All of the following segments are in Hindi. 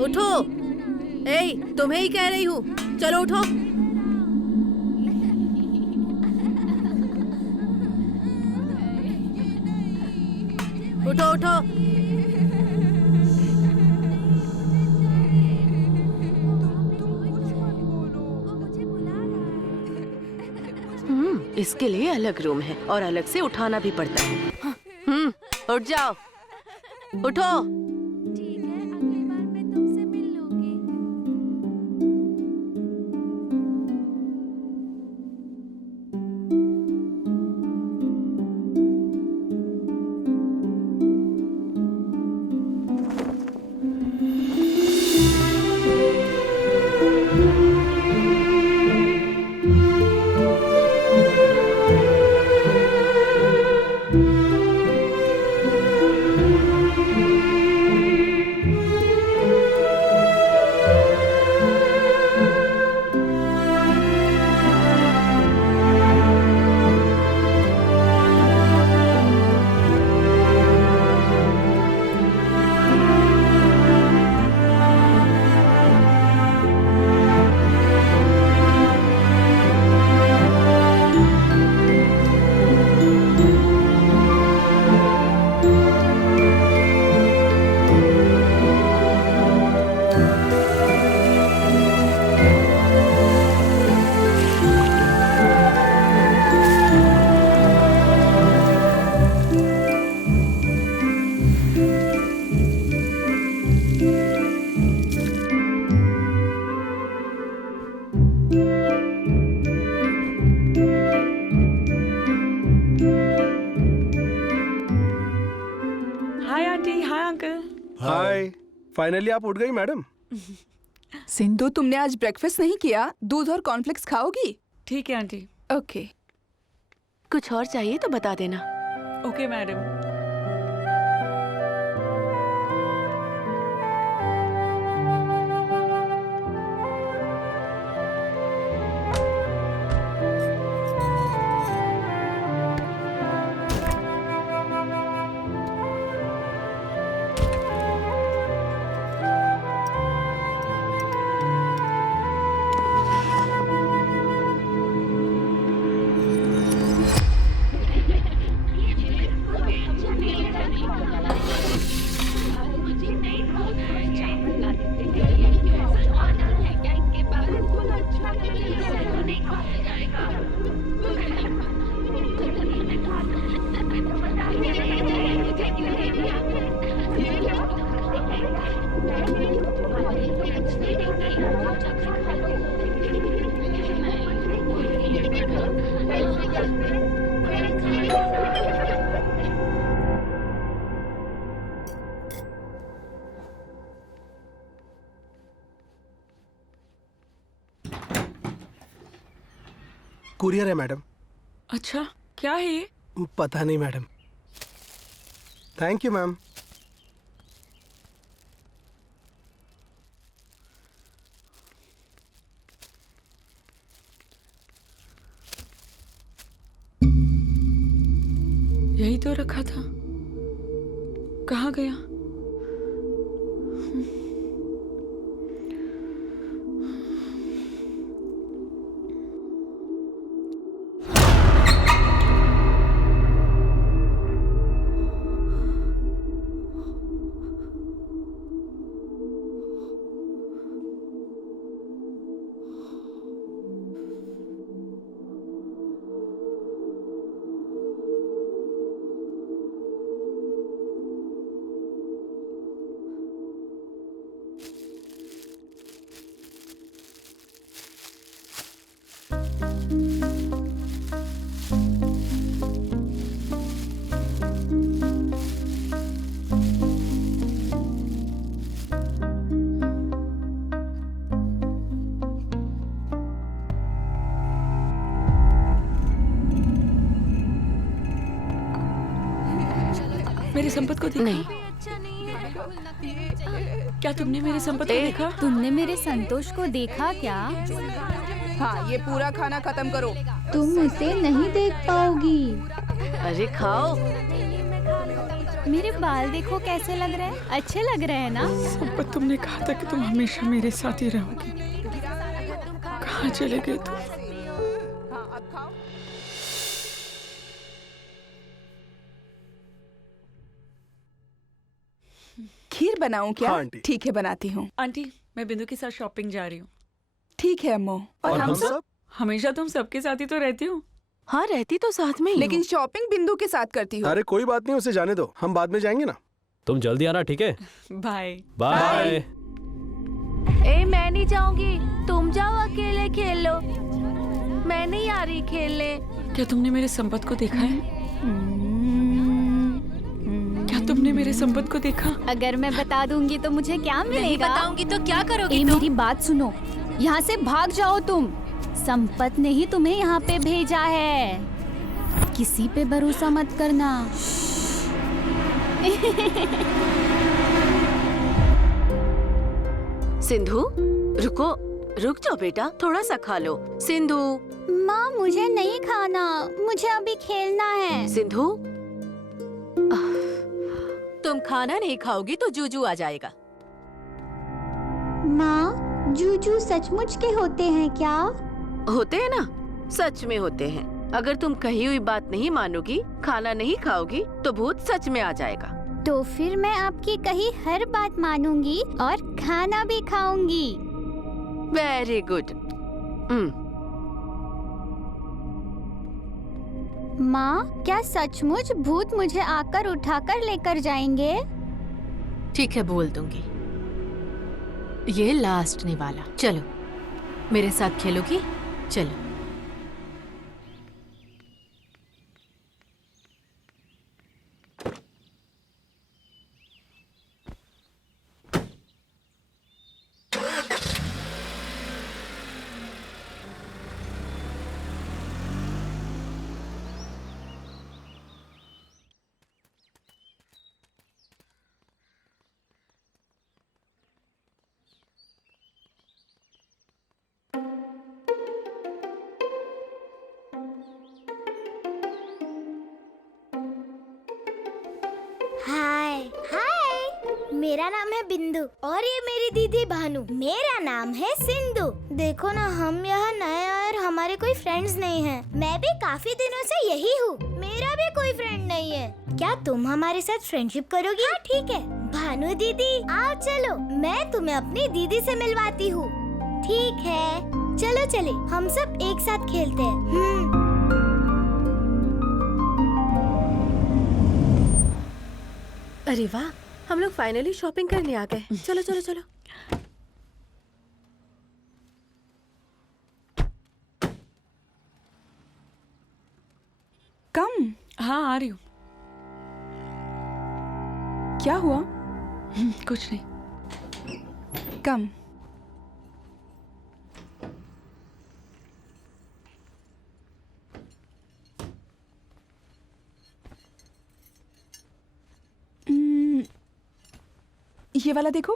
उठो। ए, तुम्हें ही कह रही हूँ, चलो उठो। उठो उठो। इसके लिए अलग रूम है और अलग से उठाना भी पड़ता है। उठ जाओ, उठो। ठीक है, अगली बार मैं तुमसे मिल लूंगी। Hi aunty, hi uncle. Hi, finally आप उठ गई मैडम। सिंधु, तुमने आज ब्रेकफास्ट नहीं किया? दूध और कॉर्नफ्लेक्स खाओगी? ठीक है आंटी। ओके। कुछ और चाहिए तो बता देना। Okay madam. कुरियर है मैडम। अच्छा, क्या है ये? पता नहीं मैडम। Thank you ma'am. यही तो रखा था, कहाँ गया? मेरी संपत को देखा? नहीं। क्या तुमने मेरी संपत को देखा? तुमने मेरे संतोष को देखा क्या? हाँ, ये पूरा खाना खत्म करो। तुम उसे नहीं देख पाओगी। अरे खाओ। मेरे बाल देखो कैसे लग रहे हैं, अच्छे लग रहे हैं ना। संपत, तुमने कहा था कि तुम हमेशा मेरे साथ ही रहोगी। कहाँ चले गए तुम? खीर बनाऊं क्या? हाँ, आंटी। ठीक है, बनाती हूँ। आंटी, मैं बिंदु के साथ शॉपिंग जा रही हूँ। ठीक है अम्मू। और हम सब? हमेशा तुम सबके साथ ही तो रहती हो। हाँ, रहती तो साथ में ही लेकिन हूँ। शॉपिंग बिंदु के साथ करती हूँ। अरे कोई बात नहीं, उसे जाने दो, हम बाद में जाएंगे ना। तुम जल्दी आना, ठीक है? बाय। बाय। ए, मैं नहीं जाऊंगी, तुम जाओ, अकेले खेल लो। मैं नहीं आ रही खेलने। क्या तुमने मेरे संपत को देखा है? क्या तुमने मेरे संपत को देखा? अगर मैं बता दूंगी तो मुझे क्या मिलेगा? नहीं बताऊंगी तो क्या करोगी तुम? मेरी बात सुनो, यहाँ से भाग जाओ तुम। संपत ने ही तुम्हें यहाँ पे भेजा है, किसी पे भरोसा मत करना। सिंधु, रुक जाओ बेटा, थोड़ा सा खा लो। सिंधु। माँ, मुझे नहीं खाना, मुझे अभी खेलना है। सिंधु, तुम खाना नहीं खाओगी तो जूजू आ जाएगा। माँ, जूजू सचमुच के होते हैं क्या? होते हैं ना, सच में होते हैं। अगर तुम कही हुई बात नहीं मानोगी, खाना नहीं खाओगी, तो भूत सच में आ जाएगा। तो फिर मैं आपकी कही हर बात मानूंगी और खाना भी खाऊंगी। Very good. माँ, क्या सचमुच भूत मुझे आकर उठाकर लेकर जाएंगे? ठीक है, बोल दूंगी। ये लास्ट नहीं वाला। चलो, मेरे साथ खेलोगी? चलो। हाय हाय, मेरा नाम है बिंदु और ये मेरी दीदी भानु। मेरा नाम है सिंधु। देखो ना, हम यहाँ नए आए और हमारे कोई फ्रेंड्स नहीं हैं। मैं भी काफी दिनों से यही हूँ, मेरा भी कोई फ्रेंड नहीं है। क्या तुम हमारे साथ फ्रेंडशिप करोगी? हाँ ठीक है। भानु दीदी, आओ चलो, मैं तुम्हें अपनी दीदी से मिलवाती हूँ। ठीक है, चलो चले, हम सब एक साथ खेलते हैं। अरे वाह, हम लोग फाइनली शॉपिंग करने आ गए। चलो चलो चलो। कम। हाँ, आ रही हूँ। क्या हुआ? कुछ नहीं। कम। ये वाला देखो।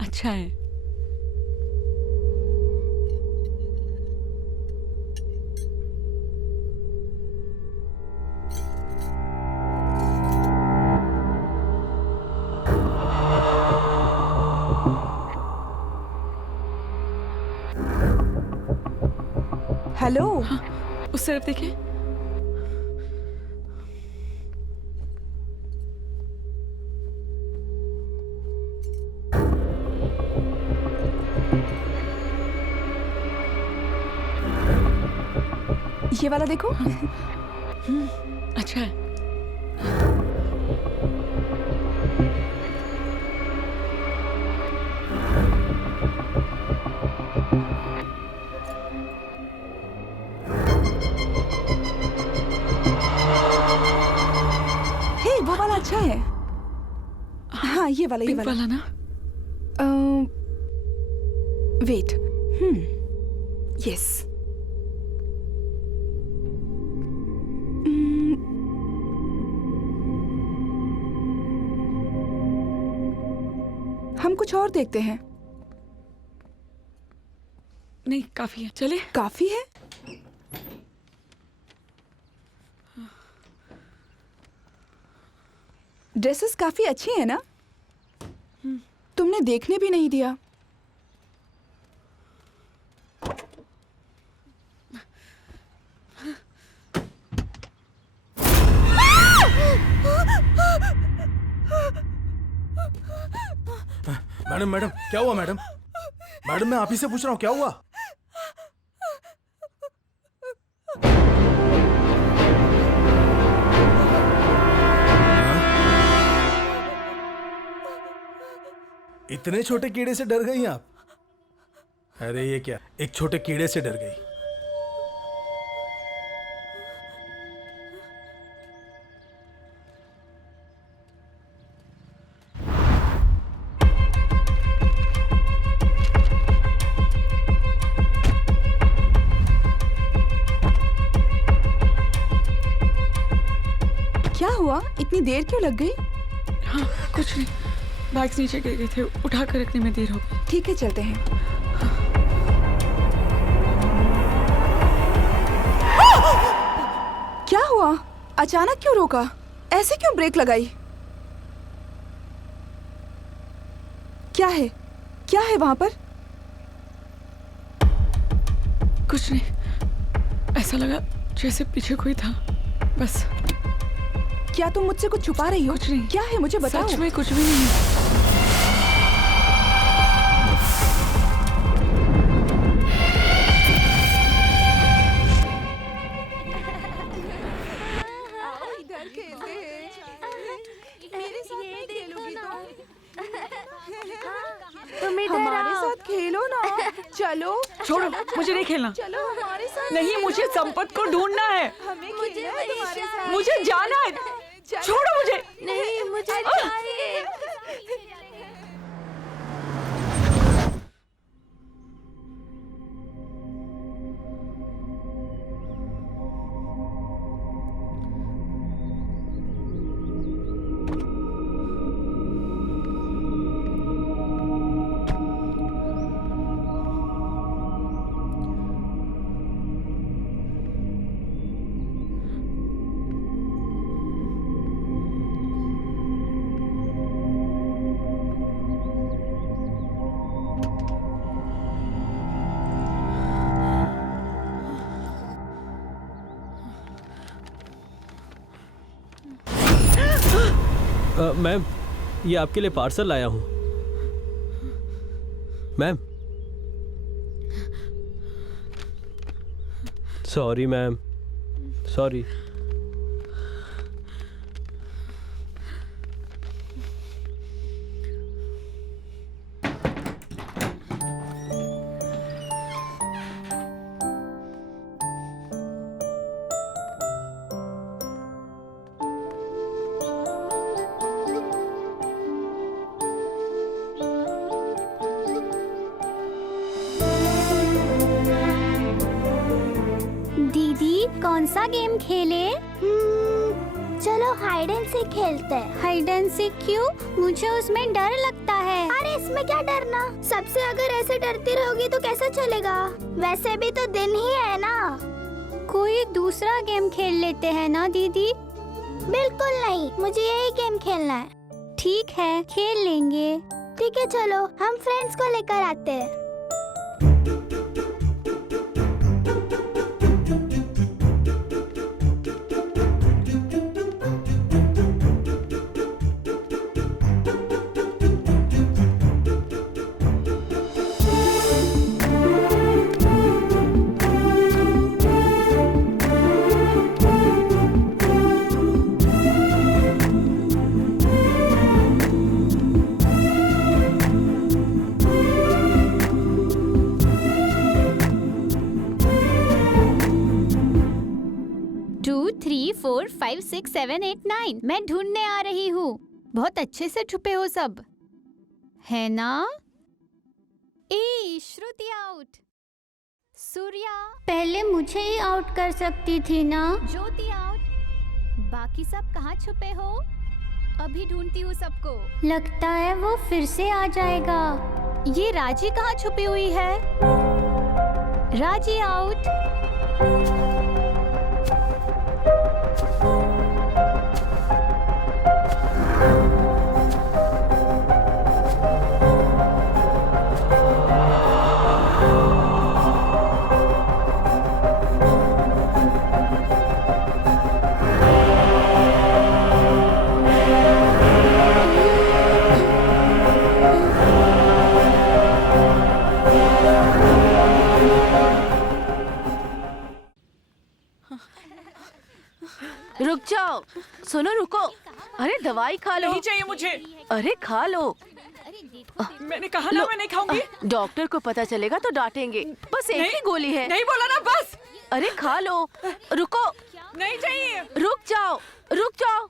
अच्छा है। हेलो। हाँ, उस तरफ देखिए। ये वाला देखो। अच्छा है। हे, वो वाला अच्छा है। हाँ, ये वाला, ये पिंक वाला। वाला ना? वेट। यस। हम कुछ और देखते हैं। नहीं, काफी है, चले। काफी है। ड्रेसेस काफी अच्छी है ना? तुमने देखने भी नहीं दिया। मैडम मैडम क्या हुआ मैडम? मैडम मैं आप ही से पूछ रहा हूँ क्या हुआ? इतने छोटे कीड़े से डर गई आप? अरे ये क्या, एक छोटे कीड़े से डर गई। क्या हुआ? इतनी देर क्यों लग गई? हाँ कुछ नहीं, बैग्स नीचे गिर गए थे, उठा कर रखने में देर हो गई। ठीक है चलते हैं। क्या हुआ? अचानक क्यों रोका? ऐसे क्यों ब्रेक लगाई? क्या है? क्या है वहां पर? कुछ नहीं, ऐसा लगा जैसे पीछे कोई था, बस। क्या तुम मुझसे कुछ छुपा रही हो? कुछ नहीं। क्या है मुझे बताओ। सच में कुछ भी नहीं। तुम इधर हमारे आओ। साथ खेलो ना। चलो छोड़ो, मुझे नहीं खेलना। चलो हमारे साथ। नहीं, मुझे संपत को ढूंढना है। हमें खेलना है तुम्हारे साथ। मुझे जाना है। छोड़ो मुझे। नहीं, मुझे चाहिए। मैम, ये आपके लिए पार्सल लाया हूँ। Ma'am, sorry ma'am, sorry. दीदी कौन सा गेम खेले? चलो हाइड एंड सीक खेलते हैं। हाइड एंड सीक क्यों? मुझे उसमें डर लगता है। अरे इसमें क्या डरना? सबसे अगर ऐसे डरती रहोगी तो कैसे चलेगा? वैसे भी तो दिन ही है ना। कोई दूसरा गेम खेल लेते हैं ना दीदी? बिल्कुल नहीं, मुझे यही गेम खेलना है। ठीक है, खेल लेंगे। ठीक है चलो, हम फ्रेंड्स को लेकर आते हैं। फोर 5 6 7 8 9 मैं ढूंढने आ रही हूँ। बहुत अच्छे से छुपे हो सब, है ना? ए श्रुति आउट। सूर्या पहले मुझे ही आउट कर सकती थी ना। ज्योति आउट। बाकी सब कहाँ छुपे हो? अभी ढूंढती हूँ सबको। लगता है वो फिर से आ जाएगा। ये राजी कहाँ छुपी हुई है? राजी आउट। जाओ। सुनो रुको, अरे दवाई खा लो। नहीं चाहिए मुझे। अरे खा लो। मैंने कहा ना मैं नहीं खाऊंगी। डॉक्टर को पता चलेगा तो डांटेंगे। बस एक ही गोली है। नहीं बोला ना बस। अरे खा लो। रुको, नहीं चाहिए। रुक जाओ, रुक जाओ।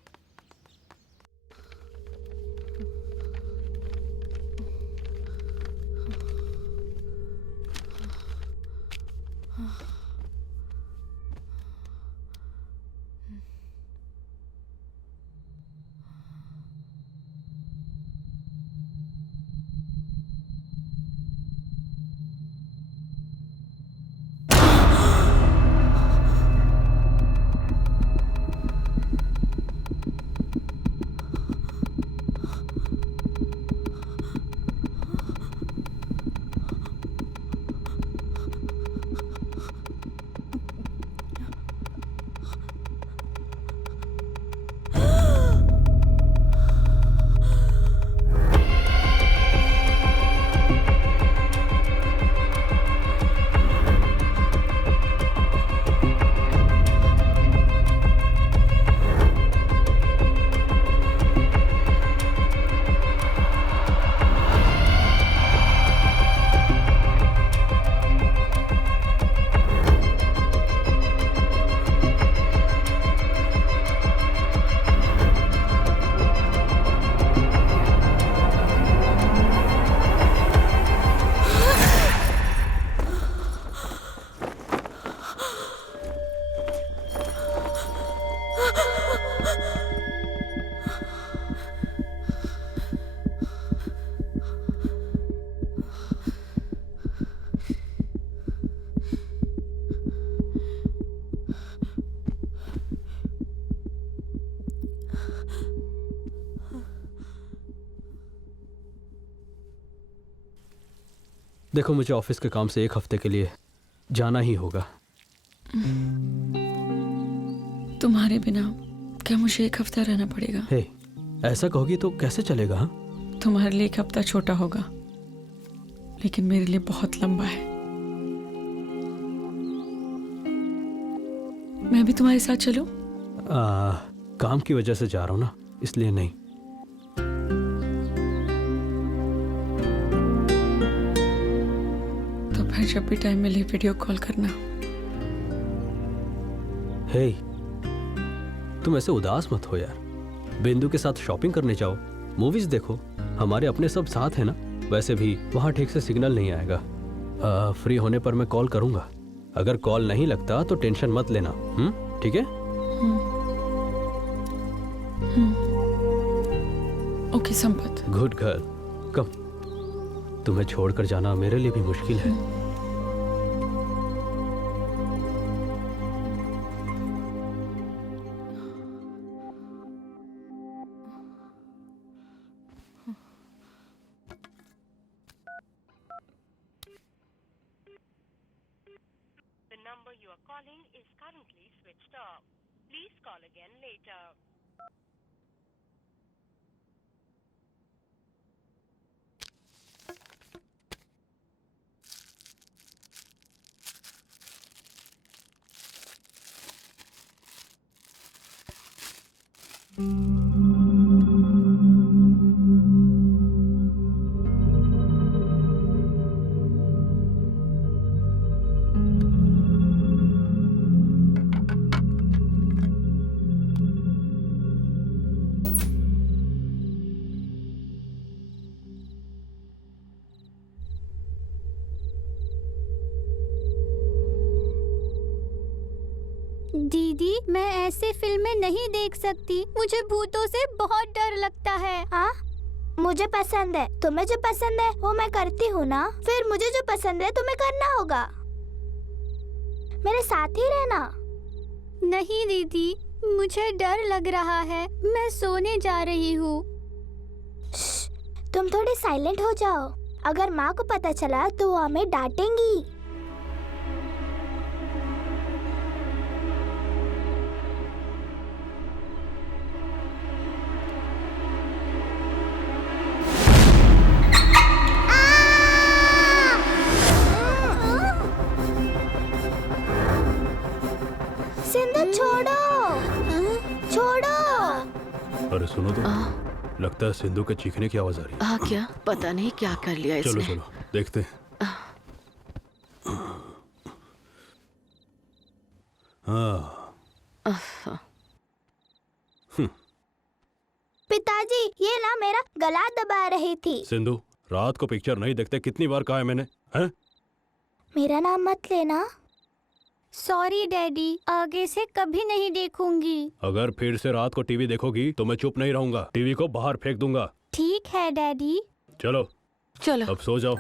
देखो मुझे ऑफिस के काम से 1 हफ्ते के लिए जाना ही होगा। तुम्हारे बिना क्या मुझे 1 हफ्ता रहना पड़ेगा? हे, ऐसा कहोगी तो कैसे चलेगा? हाँ, तुम्हारे लिए 1 हफ्ता छोटा होगा, लेकिन मेरे लिए बहुत लंबा है। मैं भी तुम्हारे साथ चलूं? काम की वजह से जा रहा हूँ ना, इसलिए नहीं। तो फिर जब भी टाइम मिले वीडियो कॉल करना। हे, तुम ऐसे उदास मत हो यार। बिंदु के साथ शॉपिंग करने जाओ, मूवीज देखो, हमारे अपने सब साथ है ना। वैसे भी वहां ठीक से सिग्नल नहीं आएगा। फ्री होने पर मैं कॉल करूंगा। अगर कॉल नहीं लगता तो टेंशन मत लेना। ठीक है? ओके संपत। गुड गर्ल, कम। तुम्हें छोड़कर जाना मेरे लिए भी मुश्किल है। The number you are calling is currently switched off. Please call again later. दीदी, मैं ऐसे फिल्में नहीं देख सकती। मुझे भूतों से बहुत डर लगता है। हाँ, मुझे पसंद है। तुम्हें जो पसंद है वो मैं करती हूँ ना। फिर मुझे जो पसंद है तुम्हें करना होगा। मेरे साथ ही रहना। नहीं दीदी, मुझे डर लग रहा है। मैं सोने जा रही हूँ। तुम थोड़ी साइलेंट हो जाओ। अगर माँ को पता चला तो वो हमें डांटेंगी। सिंधु छोड़ो, छोड़ो। सुनो तो, लगता है सिंधु के चीखने की आवाज आ रही है। हाँ क्या, पता नहीं क्या कर लिया चलो इसने। चलो देखते हैं। हाँ। पिताजी, ये ना मेरा गला दबा रही थी। सिंधु, रात को पिक्चर नहीं देखते, कितनी बार कहा है मैंने, हैं? मेरा नाम मत लेना। सॉरी डैडी, आगे से कभी नहीं देखूंगी। अगर फिर से रात को टीवी देखोगी तो मैं चुप नहीं रहूंगा, टीवी को बाहर फेंक दूंगा। ठीक है डैडी। चलो चलो अब सो जाओ।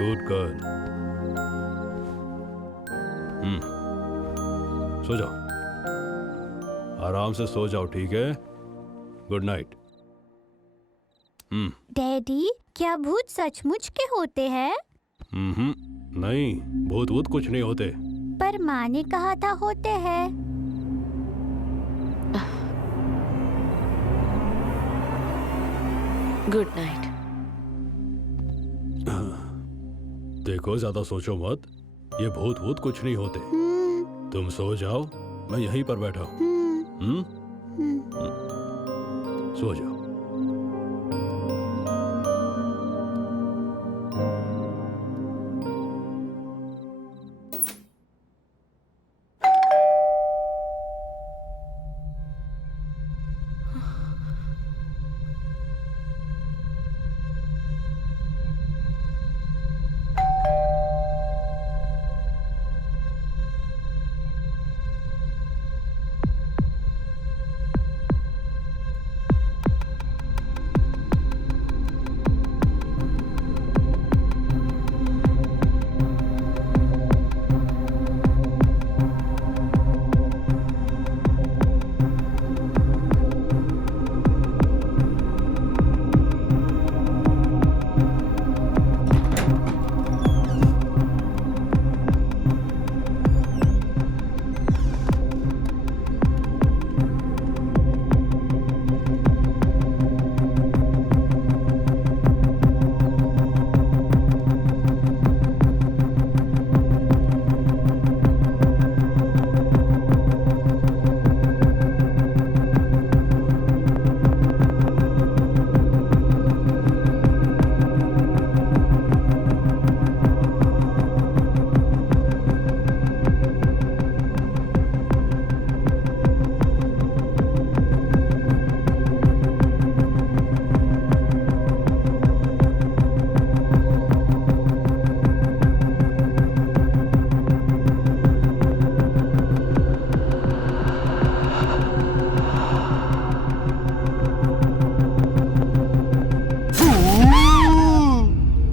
Good girl. सो जाओ, आराम से सो जाओ, ठीक है? Good night. डैडी, क्या भूत सचमुच के होते हैं? नहीं, भूत वूत कुछ नहीं होते। पर माँ ने कहा था होते हैं। Good night. देखो ज्यादा सोचो मत, ये भूत वूत कुछ नहीं होते। तुम सो जाओ, मैं यहीं पर बैठा हूँ। सो जाओ।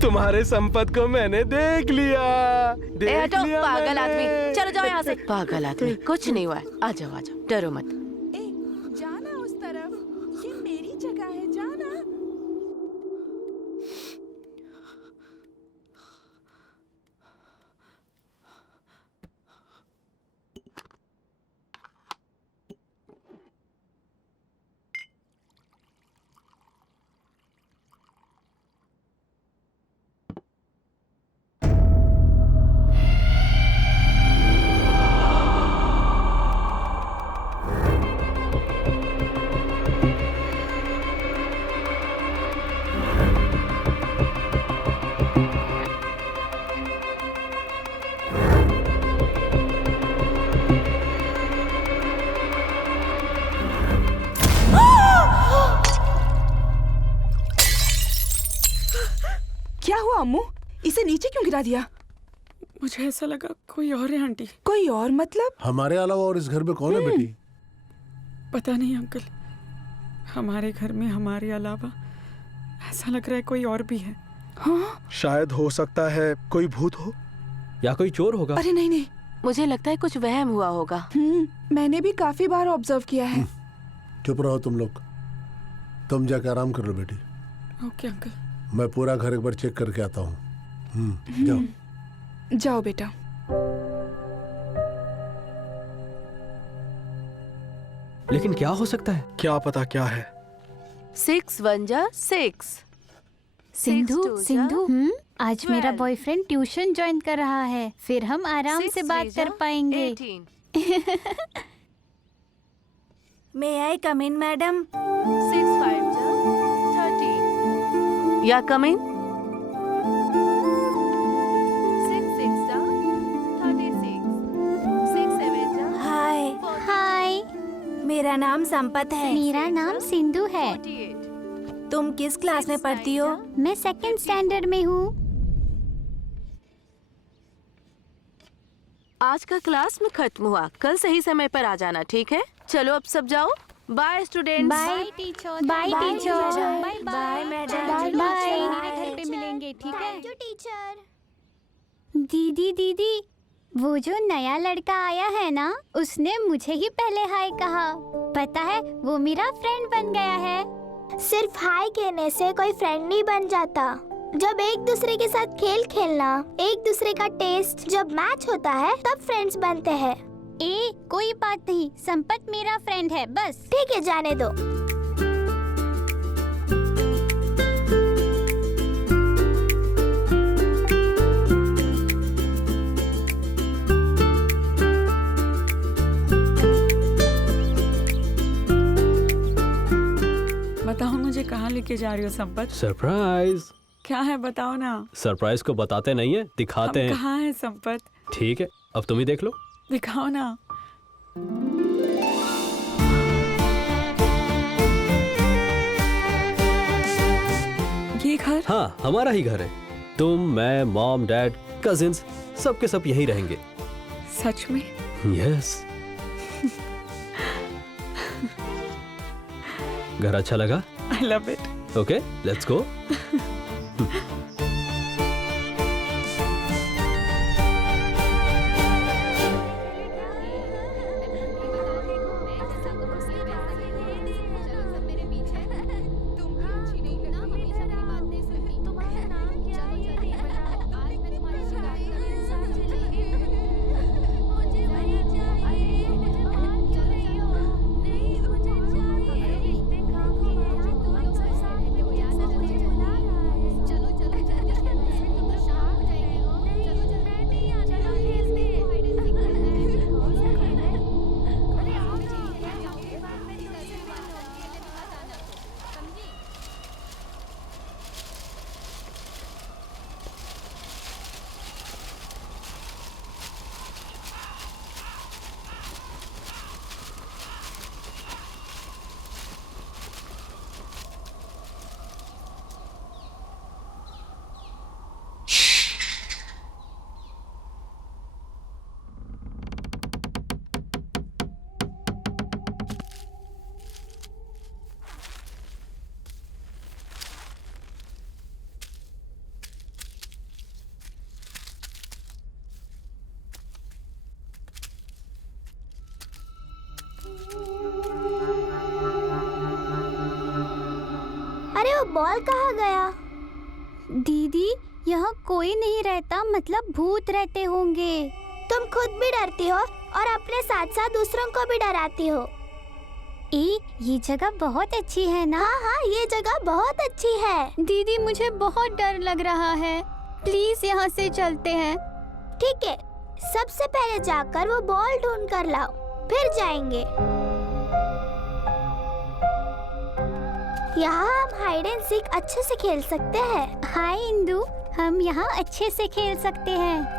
तुम्हारे संपत को मैंने देख लिया। हटो पागल मैंने। आदमी, चलो जाओ यहाँ से। पागल आदमी, कुछ नहीं हुआ है। आ जाओ आ जाओ, डरो मत। जाना उस तरफ, ये मेरी जगह है, जाना। क्या हुआ अम्मू? इसे नीचे क्यों गिरा दिया? मुझे ऐसा लगा कोई और है आंटी। कोई और मतलब? हमारे अलावा और इस घर में कौन है बेटी? पता नहीं अंकल, हमारे घर में हमारे अलावा ऐसा लग रहा है कोई और भी है। हाँ? शायद हो सकता है कोई भूत हो या कोई चोर होगा। अरे नहीं नहीं, मुझे लगता है कुछ वहम हुआ होगा। मैंने भी काफी बार ऑब्जर्व किया है। चुप रहो तुम लोग, तुम जाकर आराम कर लो बेटी। Okay uncle. मैं पूरा घर एक बार चेक करके आता हूँ। जाओ जाओ बेटा। लेकिन क्या हो सकता है? क्या पता क्या है। 6 1 जा 6। सिंधु सिंधु, आज मेरा 12 बॉयफ्रेंड ट्यूशन ज्वाइन कर रहा है, फिर हम आराम से बात कर पाएंगे। 18 मे आई कम इन मैडम? 6 5 30 या कम इन? 6 6 36 6 7 हाय हाय, मेरा नाम संपत है। मेरा नाम सिंधु है। 48 तुम किस क्लास में पढ़ती हो? मैं सेकंड स्टैंडर्ड में हूँ। आज का क्लास में खत्म हुआ, कल सही समय पर आ जाना, ठीक है? चलो अब सब जाओ। Bye students. Bye teacher. Bye teacher. Bye bye madam. Bye. घर पे मिलेंगे, ठीक है? Thank you teacher. दीदी दीदी, वो जो नया लड़का आया है ना, उसने मुझे ही पहले हाय कहा। पता है, वो मेरा फ्रेंड बन गया है। सिर्फ हाय कहने से कोई फ्रेंड नहीं बन जाता। जब एक दूसरे के साथ खेल खेलना, एक दूसरे का टेस्ट जब मैच होता है, तब फ्रेंड्स बनते हैं। कोई बात नहीं, संपत मेरा फ्रेंड है बस। ठीक है, जाने दो। बताओ मुझे कहाँ लेके जा रही हो संपत? सरप्राइज। क्या है बताओ ना। सरप्राइज को बताते नहीं है, दिखाते हैं। कहाँ है संपत? ठीक है, अब तुम ही देख लो। दिखाओ ना। ये घर? हाँ, हमारा ही घर है। तुम, मैं, मॉम, डैड, कजिन्स, सब के सब यहीं रहेंगे। सच में? यस। घर अच्छा लगा? I love it. Okay, let's गो। अरे वो बॉल कहाँ गया? दीदी, यहाँ कोई नहीं रहता, मतलब भूत रहते होंगे। तुम खुद भी डरती हो और अपने साथ साथ दूसरों को भी डराती हो। ये जगह बहुत अच्छी है ना? हाँ हाँ, ये जगह बहुत अच्छी है। दीदी, मुझे बहुत डर लग रहा है, प्लीज यहाँ से चलते हैं। ठीक है, सबसे पहले जाकर वो बॉल ढूंढ कर लाओ, फिर जाएंगे। यहाँ हम हाइड एंड सीक अच्छे से खेल सकते हैं। हाय इंदु, हम यहाँ अच्छे से खेल सकते हैं।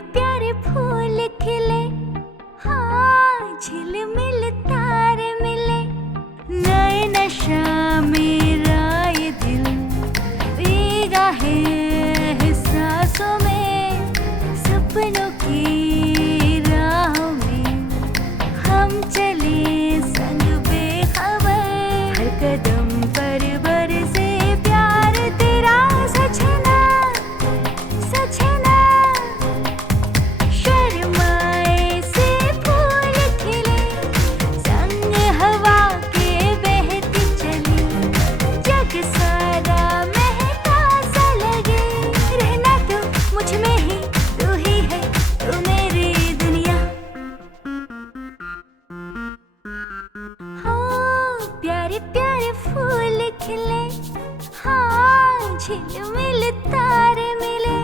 प्यारे प्यारे फूल खिले, हाँ झिलमिल तारे मिले, नए नशा मेरा ये दिल भीगा है एहसासों में, सपनों की राहों में हम चले संग बेखबर, हर कदम पर बरसे प्यार तेरा, सच है ना, सच है ना। शर्माए से फूल खिले, संग हवा के बहती चली, जग सारा महका सा लगे, रहना तो मुझ में ही, तू ही है, तू मेरी दुनिया। हाँ प्यारे प्यारे फूल खिले, हाँ झिलमिल तारे मिले।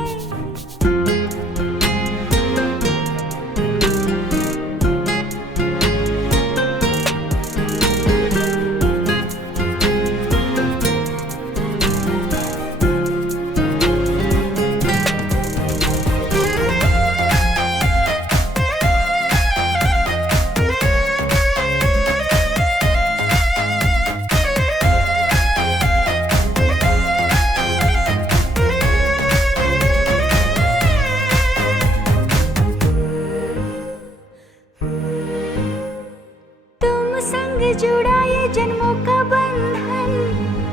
तुम संग जुड़ा ये जन्मों का बंधन,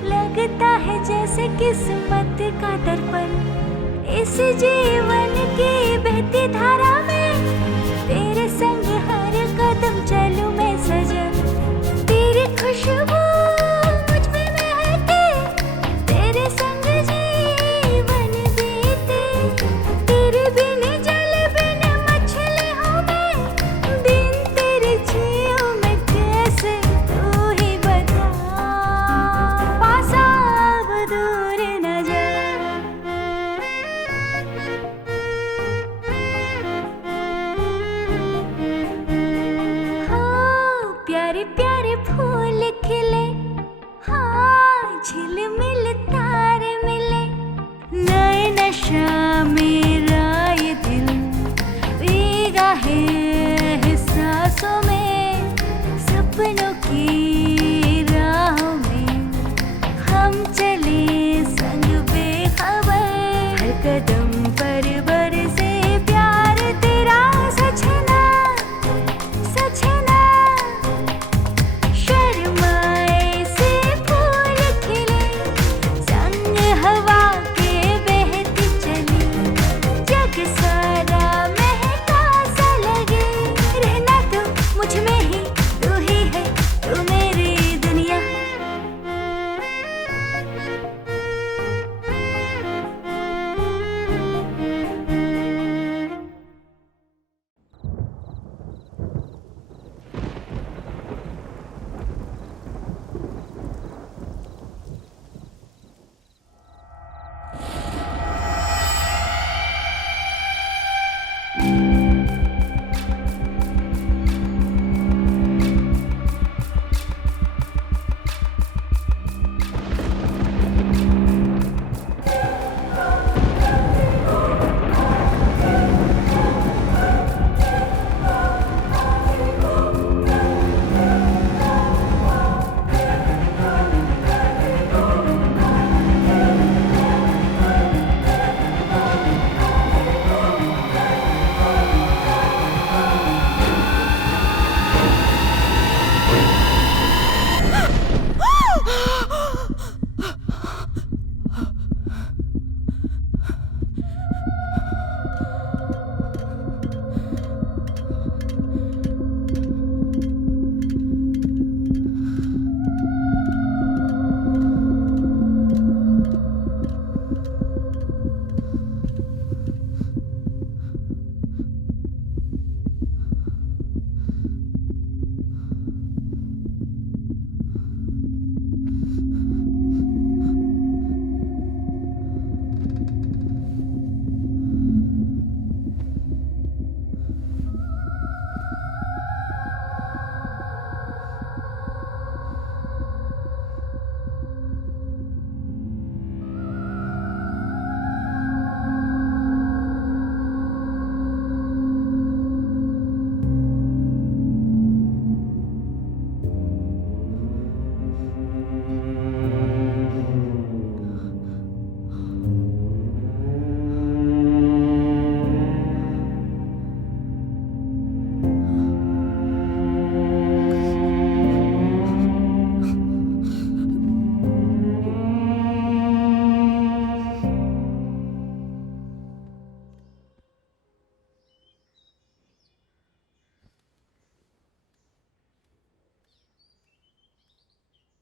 लगता है जैसे किस्मत का दर्पण, इस जीवन की बहती धारा में, तेरे संग हर कदम चलूं मैं सजन, तेरी खुशबू मुझ में महके, तेरे संग जीवन बीते, तेरे बिन जल बिन मछली हूँ मैं, बिन तेरे जियूं मैं कैसे, तू ही बता, पास अब दूर न जा।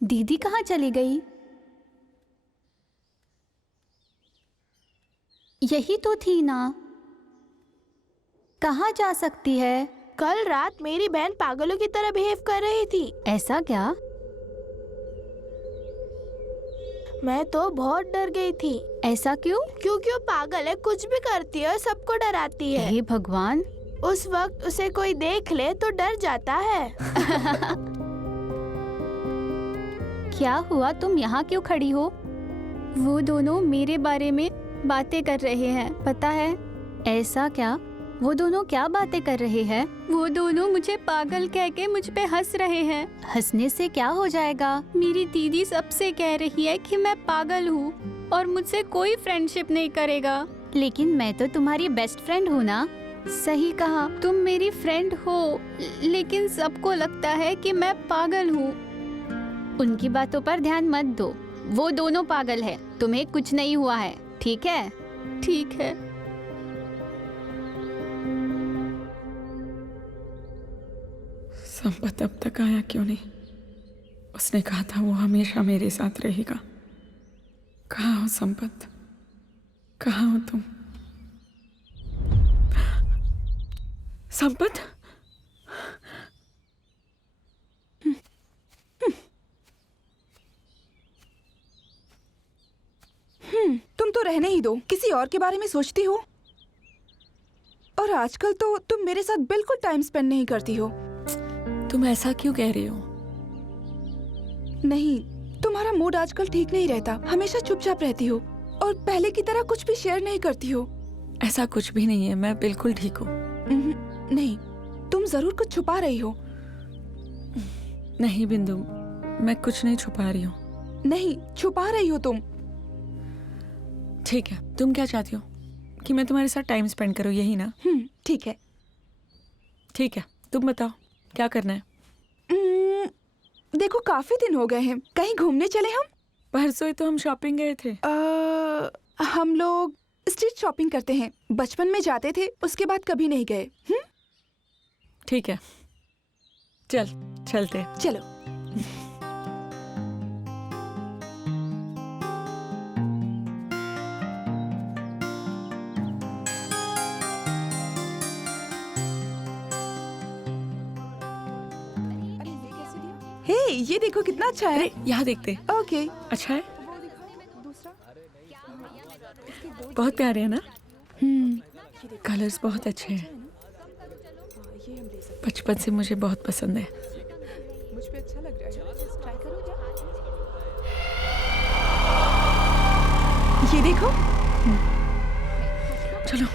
दीदी कहाँ चली गई? यही तो थी ना, कहाँ जा सकती है? कल रात मेरी बहन पागलों की तरह बिहेव कर रही थी। ऐसा क्या? मैं तो बहुत डर गई थी। ऐसा क्यों? क्योंकि वो पागल है, कुछ भी करती है और सबको डराती है। हे भगवान, उस वक्त उसे कोई देख ले तो डर जाता है। क्या हुआ, तुम यहाँ क्यों खड़ी हो? वो दोनों मेरे बारे में बातें कर रहे हैं, पता है? ऐसा क्या? वो दोनों क्या बातें कर रहे हैं? वो दोनों मुझे पागल कह के मुझ पे हंस रहे हैं। हंसने से क्या हो जाएगा? मेरी दीदी सबसे कह रही है कि मैं पागल हूँ और मुझसे कोई फ्रेंडशिप नहीं करेगा। लेकिन मैं तो तुम्हारी बेस्ट फ्रेंड हूँ ना? सही कहा, तुम मेरी फ्रेंड हो, लेकिन सबको लगता है कि मैं पागल हूँ। उनकी बातों पर ध्यान मत दो, वो दोनों पागल है, तुम्हें कुछ नहीं हुआ है, ठीक है? ठीक है। संपत अब तक आया क्यों नहीं? उसने कहा था वो हमेशा मेरे साथ रहेगा। कहाँ हो संपत? कहाँ हो तुम? संपत? तुम तो रहने ही दो, किसी और के बारे में सोचती हो। और आजकल तो तुम मेरे साथ बिल्कुल टाइम स्पेंड नहीं करती हो। तुम ऐसा क्यों कह रही हो? नहीं, तुम्हारा मूड आजकल ठीक नहीं रहता, हमेशा चुपचाप रहती हो और पहले की तरह कुछ भी शेयर नहीं करती हो। ऐसा कुछ भी नहीं है, मैं बिल्कुल ठीक हूँ। नहीं, तुम जरूर कुछ छुपा रही हो। नहीं बिंदु, मैं कुछ नहीं छुपा रही हूँ। नहीं, छुपा रही हो तुम। ठीक है, तुम क्या चाहती हो? कि मैं तुम्हारे साथ टाइम स्पेंड करूँ, यही ना? ठीक है। ठीक है, तुम बताओ क्या करना है? देखो, काफी दिन हो गए हैं, कहीं घूमने चले हम? परसों ही तो हम शॉपिंग गए थे। हम लोग स्ट्रीट शॉपिंग करते हैं, बचपन में जाते थे, उसके बाद कभी नहीं गए। ठीक है, चलते। चलो। हे, ये देखो कितना अच्छा है। यहाँ देखते। ओके। अच्छा है, बहुत प्यारे है ना? कलर्स बहुत अच्छे हैं, बचपन से मुझे बहुत पसंद है। मुझ पे अच्छा लग रहा है, ट्राई करो क्या? ये देखो। चलो।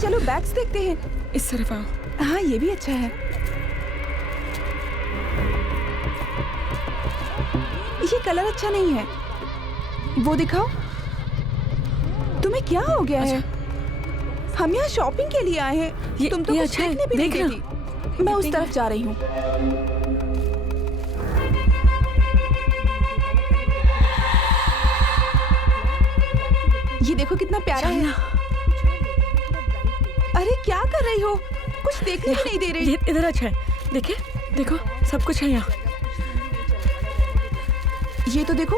चलो बैग्स देखते हैं। इस तरफ आओ। हाँ, ये भी अच्छा है। ये कलर अच्छा नहीं है, वो दिखाओ। तुम्हें क्या हो गया है? हम यहाँ शॉपिंग के लिए आए हैं, तुम तो कुछ अच्छा देखने भी नहीं देती। मैं उस तरफ जा रही हूँ। ये देखो कितना प्यारा है। अरे क्या कर रही हो? कुछ देखने ही नहीं दे रही। ये इधर अच्छा है, देखे, देखो सब कुछ है यहाँ। ये तो देखो।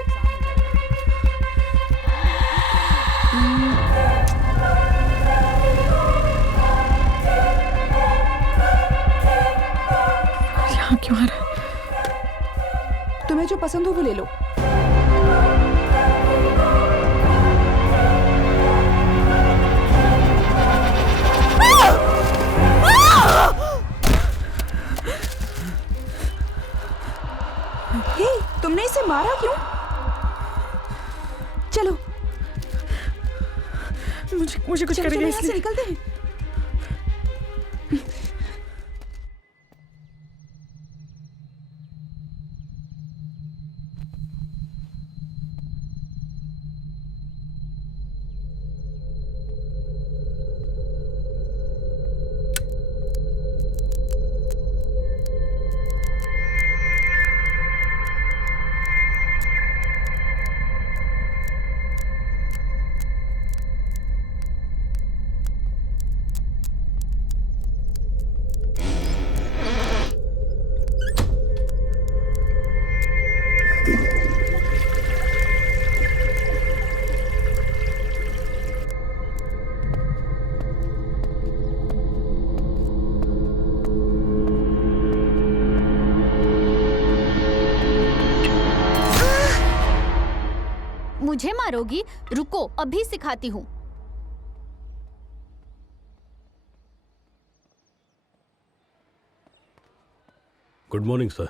यहाँ क्यों आ रहा है? तुम्हें जो पसंद हो वो ले लो। तुमने इसे मारा क्यों? चलो, मुझे कुछ करेगा इसलिए। से निकलते हैं। मुझे मारोगी? रुको, अभी सिखाती हूँ। Good morning sir.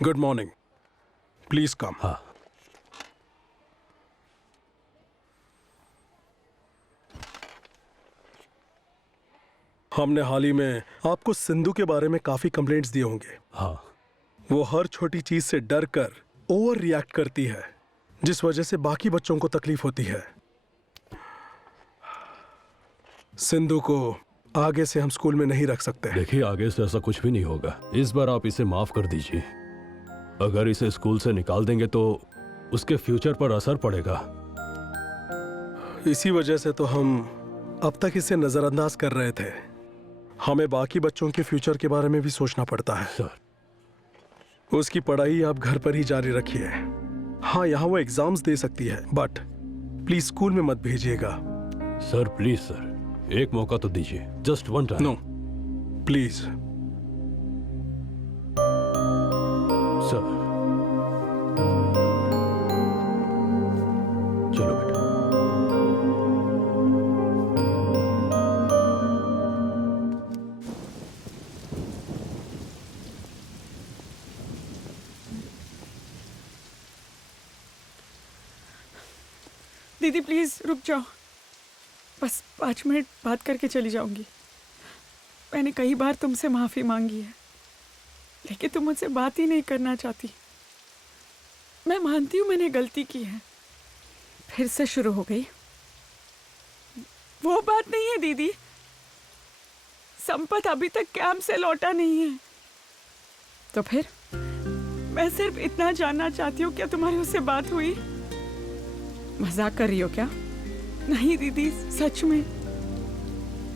Good morning, please come. हाँ। हमने हाल ही में आपको सिंधु के बारे में काफी कंप्लेंट्स दिए होंगे। हाँ। वो हर छोटी चीज से डर कर ओवर रिएक्ट करती है, जिस वजह से बाकी बच्चों को तकलीफ होती है। सिंधु को आगे से हम स्कूल में नहीं रख सकते। देखिए, आगे से ऐसा कुछ भी नहीं होगा। इस बार आप इसे माफ कर दीजिए। अगर इसे स्कूल से निकाल देंगे तो उसके फ्यूचर पर असर पड़ेगा। इसी वजह से तो हम अब तक इसे नजरअंदाज कर रहे थे। हमें बाकी बच्चों के फ्यूचर के बारे में भी सोचना पड़ता है। सर, उसकी पढ़ाई आप घर पर ही जारी रखिए। हाँ, यहाँ वो एग्जाम्स दे सकती है, बट प्लीज स्कूल में मत भेजिएगा। सर प्लीज सर, एक मौका तो दीजिए, just one time. No please. Sir चलो बेटा। दीदी प्लीज रुक जाओ, बस 5 मिनट बात करके चली जाऊंगी। मैंने कई बार तुमसे माफी मांगी है, लेकिन तुम मुझसे बात ही नहीं करना चाहती। मैं मानती हूँ मैंने गलती की है। फिर से शुरू हो गई। वो बात नहीं है दीदी, संपत अभी तक कैंप से लौटा नहीं है। तो फिर मैं सिर्फ इतना जानना चाहती हूँ, क्या तुम्हारी उससे बात हुई? मजाक कर रही हो क्या? नहीं दीदी, सच में।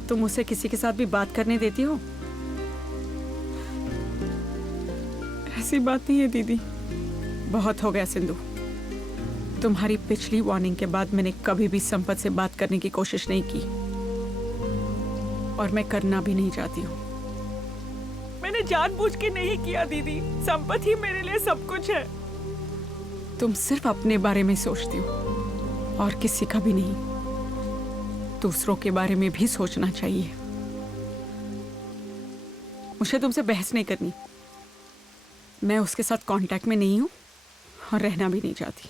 तुम उसे किसी के साथ भी बात करने देती हो? ऐसी बात नहीं है दीदी। बहुत हो गया सिंधु। तुम्हारी पिछली वार्निंग के बाद मैंने कभी भी संपत से बात करने की कोशिश नहीं की, और मैं करना भी नहीं चाहती हूँ। मैंने जानबूझ के नहीं किया दीदी। संपत ही मेरे लिए सब कुछ है। तुम सिर्फ अपने बारे में सोचती हो और किसी का भी नहीं। दूसरों के बारे में भी सोचना चाहिए। मुझे तुमसे बहस नहीं करनी। मैं उसके साथ कांटेक्ट में नहीं हूं और रहना भी नहीं चाहती।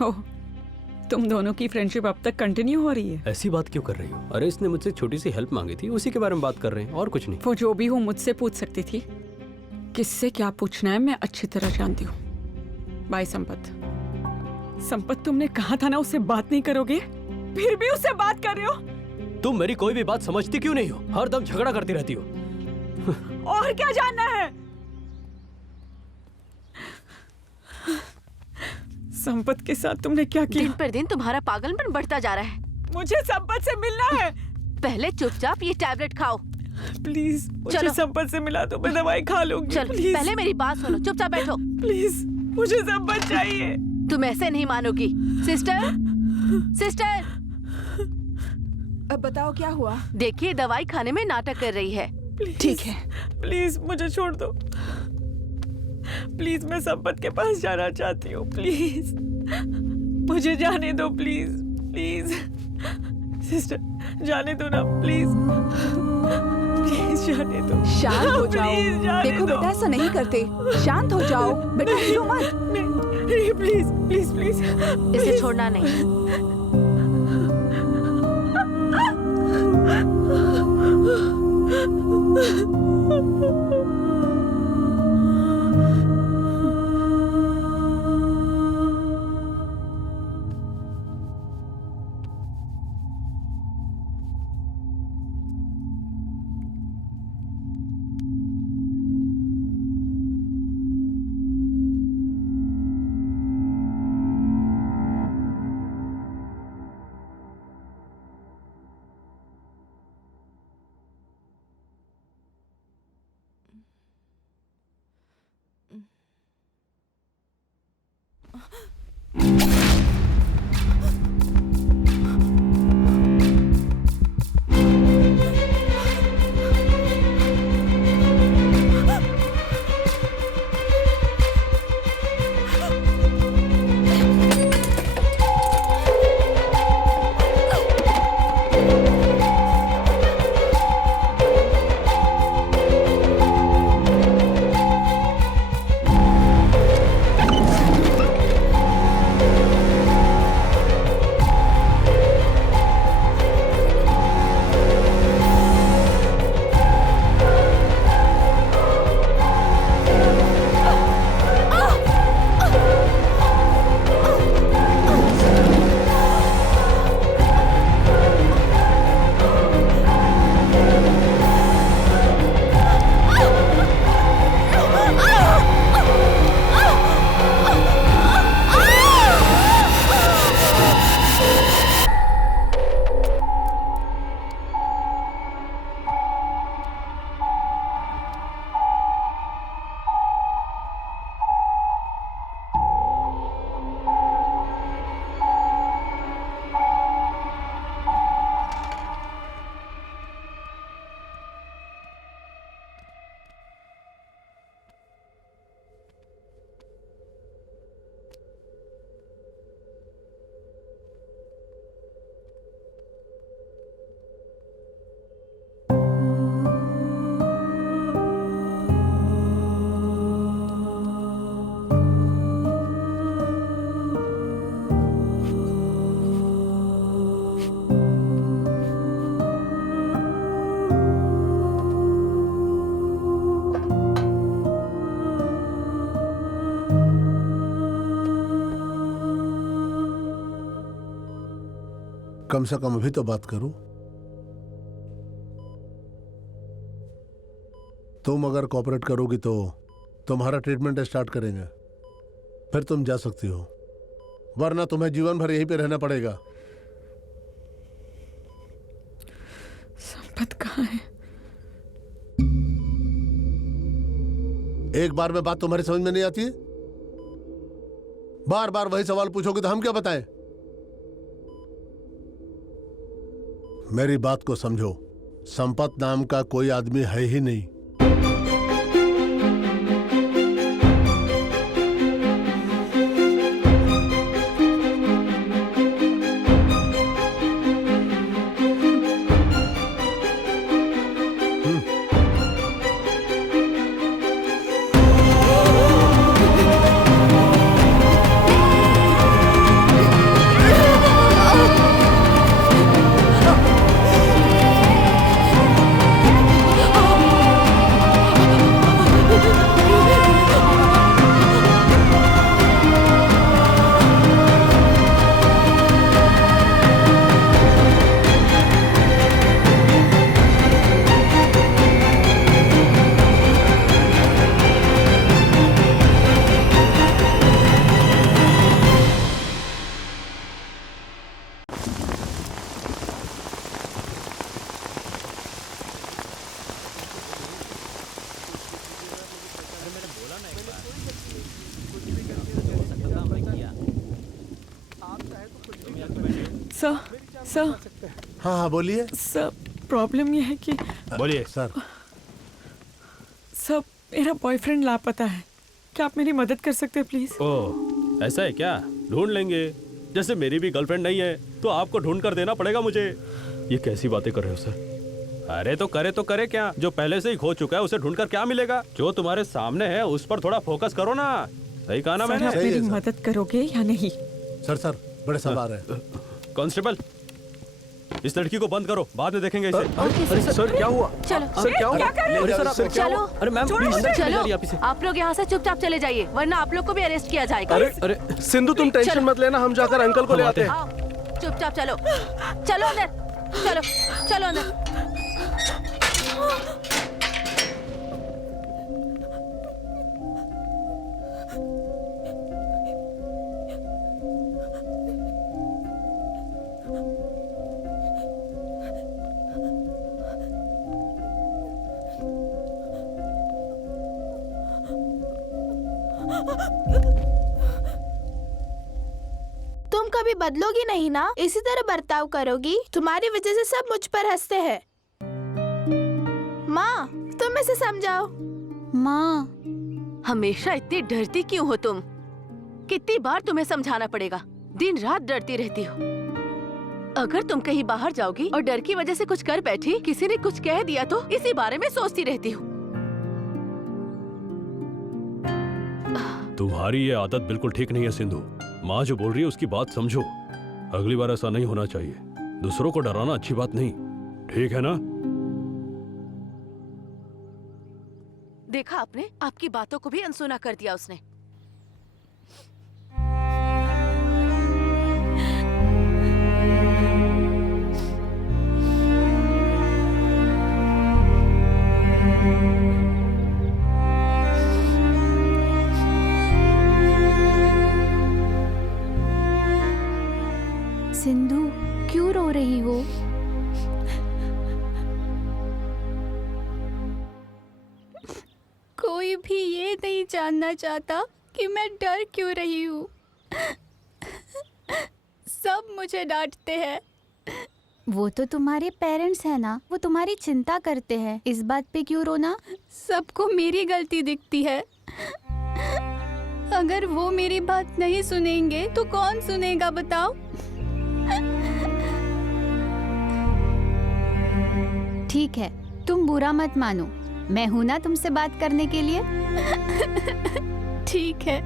ओह, तुम दोनों की फ्रेंडशिप अब तक कंटिन्यू हो रही है? ऐसी बात क्यों कर रही हो? अरे इसने मुझसे छोटी सी हेल्प मांगी थी, उसी के बारे में बात कर रहे हैं, और कुछ नहीं। वो जो भी हो मुझसे पूछ सकती थी। किससे क्या पूछना है मैं अच्छी तरह जानती हूँ। बाय संपत। संपत, तुमने कहा था ना उससे बात नहीं करोगे, फिर भी उससे बात कर रहे हो। तुम मेरी कोई भी बात समझती क्यों नहीं हो? हर दम झगड़ा करती रहती हो। और क्या जानना है? संपत के साथ तुमने क्या किया? दिन पर दिन तुम्हारा पागलपन बढ़ता जा रहा है। मुझे संपत से मिलना है। पहले चुपचाप ये टैबलेट खाओ। प्लीज मुझे चलो। संपत से मिला दो, मैं दवाई खा लूंगी। चलो, प्लीज। पहले मेरी बात सुनो, चुपचाप बैठो। प्लीज, मुझे संपत चाहिए। तुम ऐसे नहीं मानोगी। सिस्टर, सिस्टर, अब बताओ क्या हुआ? देखिए दवाई खाने में नाटक कर रही है। ठीक है। प्लीज मुझे छोड़ दो। प्लीज, मैं संपत के पास जाना चाहती हूँ। प्लीज मुझे जाने दो। प्लीज प्लीज सिस्टर, जाने दो ना। प्लीज प्लीज जाने दो। शांत हो जाओ। प्लीज जाने देखो दो। बेटा, ऐसा नहीं करते। शांत हो जाओ बेटा, रो मत। नहीं, प्लीज प्लीज प्लीज। इसे छोड़ना नहीं। कम से कम अभी तो बात करो। तुम अगर कोऑपरेट करोगी तो तुम्हारा ट्रीटमेंट स्टार्ट करेंगे, फिर तुम जा सकती हो, वरना तुम्हें जीवन भर यहीं पे रहना पड़ेगा। संपत कहाँ है? एक बार में बात तुम्हारी समझ में नहीं आती है? बार बार वही सवाल पूछोगे तो हम क्या बताएं? मेरी बात को समझो, संपत नाम का कोई आदमी है ही नहीं। सर सर हाँ हाँ बोलिए। सर प्रॉब्लम यह है कि बोलिए सर। सर मेरा बॉयफ्रेंड लापता है, क्या आप मेरी मदद कर सकते हैं प्लीज? ओह ऐसा है क्या? ढूंढ लेंगे। जैसे मेरी भी गर्लफ्रेंड नहीं है तो आपको ढूंढ कर देना पड़ेगा मुझे। ये कैसी बातें कर रहे हो सर? अरे तो करे क्या, जो पहले से ही खो चुका है उसे ढूंढकर क्या मिलेगा? जो तुम्हारे सामने है उस पर थोड़ा फोकस करो ना। सही कहा ना मैंने? आप मेरी मदद करोगे या नहीं? सर बड़े साहब आ रहे हैं। कांस्टेबल इस लड़की को बंद करो, बाद में देखेंगे इसे। अरे सर क्या हुआ? चलो सर क्या हुआ? चलो अरे मैम चलो, आप लोग यहाँ से चुपचाप चले जाइए, वरना आप लोग को भी अरेस्ट किया जाएगा। अरे सिंधु तुम टेंशन मत लेना, हम जाकर अंकल को ले आते हैं। आओ, चुपचाप चलो, चलो अंदर, चलो चलो अंदर। तुम कभी बदलोगी नहीं ना, इसी तरह बर्ताव करोगी। तुम्हारी वजह से सब मुझ पर हंसते हैं। माँ तुम इसे समझाओ। माँ हमेशा इतनी डरती क्यों हो तुम? कितनी बार तुम्हें समझाना पड़ेगा? दिन रात डरती रहती हो। अगर तुम कहीं बाहर जाओगी और डर की वजह से कुछ कर बैठी, किसी ने कुछ कह दिया तो इसी बारे में सोचती रहती हो। तुम्हारी ये आदत बिल्कुल ठीक नहीं है सिंधु। माँ जो बोल रही है उसकी बात समझो। अगली बार ऐसा नहीं होना चाहिए। दूसरों को डराना अच्छी बात नहीं, ठीक है ना? देखा आपने, आपकी बातों को भी अनसुना कर दिया उसने। सिंधु क्यों रो रही हो? कोई भी ये नहीं जानना चाहता कि मैं डर क्यों रही हूँ। सब मुझे डांटते हैं। वो तो तुम्हारे पेरेंट्स हैं ना, वो तुम्हारी चिंता करते हैं। इस बात पे क्यों रोना? सबको मेरी गलती दिखती है। अगर वो मेरी बात नहीं सुनेंगे तो कौन सुनेगा बताओ? ठीक है, तुम बुरा मत मानो, मैं हूं ना तुमसे बात करने के लिए। ठीक है।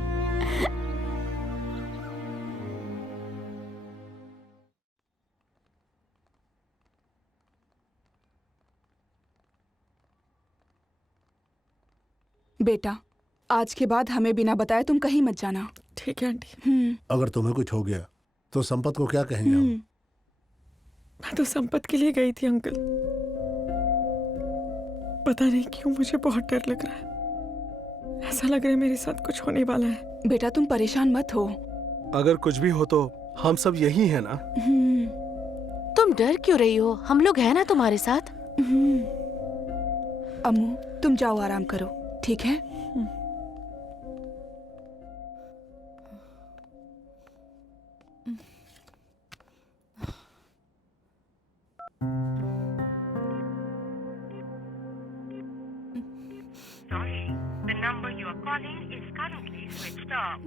बेटा आज के बाद हमें बिना बताए तुम कहीं मत जाना। ठीक है आंटी। अगर तुम्हें कुछ हो गया तो संपत को क्या कहेंगे हम? मैं तो संपत के लिए गई थी अंकल। पता नहीं क्यों मुझे बहुत डर लग रहा है। ऐसा लग रहा है मेरे साथ कुछ होने वाला है। बेटा तुम परेशान मत हो। अगर कुछ भी हो तो हम सब यही हैं ना। तुम डर क्यों रही हो? हम लोग हैं ना तुम्हारे साथ। अम्मू तुम जाओ आराम करो, ठीक है? Sorry, the number you are calling is currently switched off.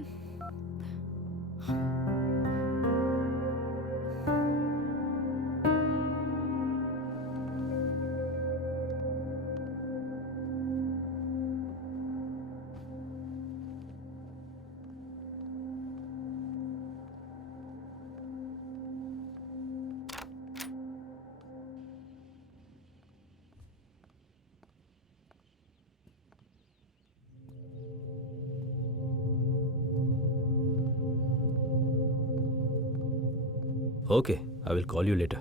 Okay, I will call you later.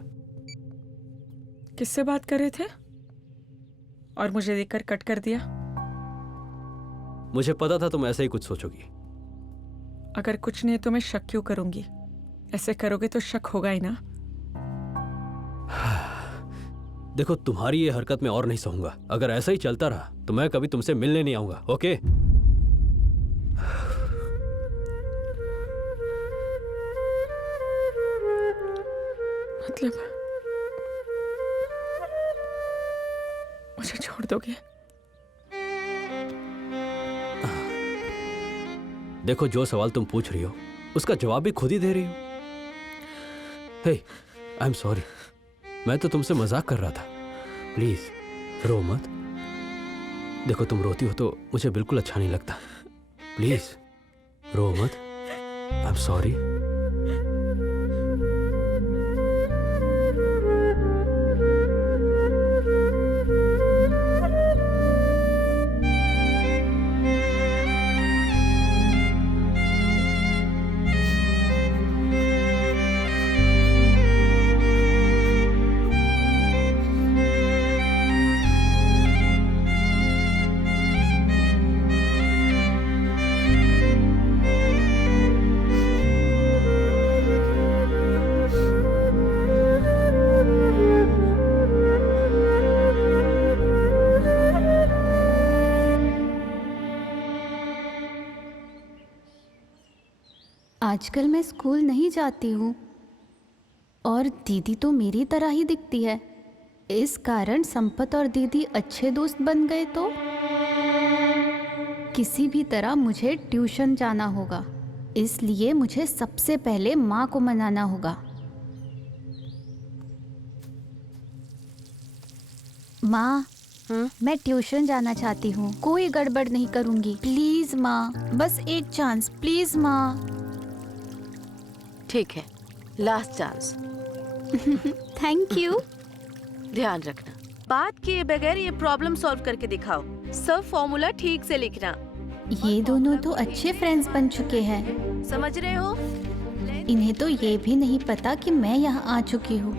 किससे बात कर रहे थे और मुझे देखकर कट कर दिया? मुझे पता था तुम ऐसा ही कुछ सोचोगी। अगर कुछ नहीं तो मैं शक क्यों करूंगी? ऐसे करोगे तो शक होगा ही ना। देखो, तुम्हारी ये हरकत मैं और नहीं सहूंगा। अगर ऐसा ही चलता रहा तो मैं कभी तुमसे मिलने नहीं आऊंगा। ओके? मतलब मुझे छोड़ दोगे? देखो, जो सवाल तुम पूछ रही हो उसका जवाब भी खुद ही दे रही हो। हे, आई एम सॉरी, मैं तो तुमसे मजाक कर रहा था। प्लीज रो मत। देखो, तुम रोती हो तो मुझे बिल्कुल अच्छा नहीं लगता। प्लीज रो मत। I am sorry. आजकल मैं स्कूल नहीं जाती हूँ और दीदी तो मेरी तरह ही दिखती है। इस कारण संपत और दीदी अच्छे दोस्त बन गए तो किसी भी तरह मुझे ट्यूशन जाना होगा। इसलिए मुझे सबसे पहले माँ को मनाना होगा। माँ, मैं ट्यूशन जाना चाहती हूँ। कोई गड़बड़ नहीं करूँगी। प्लीज माँ, बस एक चांस, प्लीज माँ। ठीक है, लास्ट चांस। Thank you. ध्यान रखना, बात किए बगैर ये प्रॉब्लम सॉल्व करके दिखाओ। सब फॉर्मूला ठीक से लिखना। ये दोनों तो अच्छे फ्रेंड्स बन चुके हैं। समझ रहे हो? इन्हें तो ये भी नहीं पता कि मैं यहाँ आ चुकी हूँ।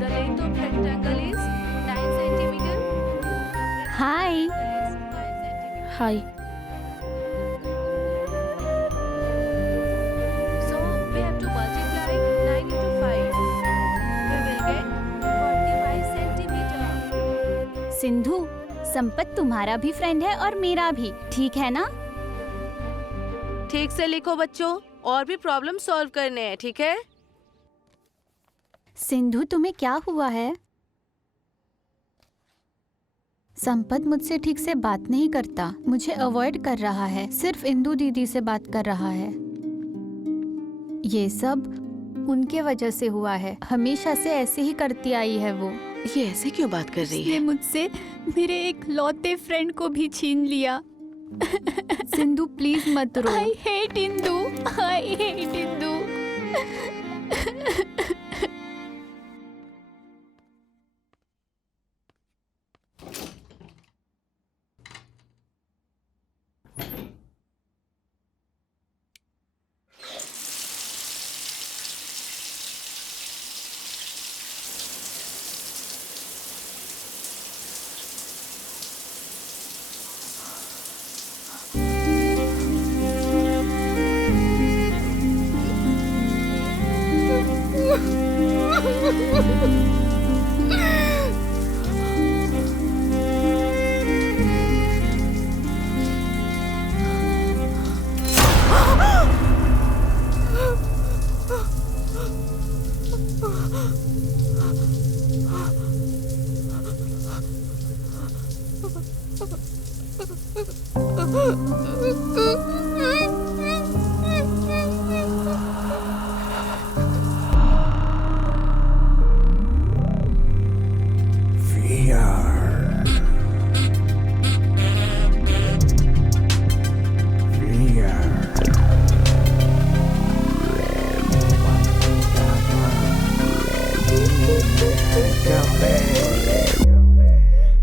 The length of rectangle is 9 centimeter. Hi. Hi. So we have to multiply 9 into 5. We will get 45 centimeter. Sindhu, Sampat तुम्हारा भी फ्रेंड है और मेरा भी, ठीक है ना? ठीक से लिखो बच्चों, और भी प्रॉब्लम सॉल्व करने हैं, ठीक है? सिंधु, तुम्हें क्या हुआ है? संपत मुझसे ठीक से बात नहीं करता, मुझे अवॉइड कर रहा है, सिर्फ इंदु दीदी से बात कर रहा है। ये सब उनके वजह से हुआ है। हमेशा से ऐसे ही करती आई है वो। ये ऐसे क्यों बात कर रही है? मुझसे मेरे एक लौते फ्रेंड को भी छीन लिया। सिंधु प्लीज मत रो। I hate Indu, I hate Indu.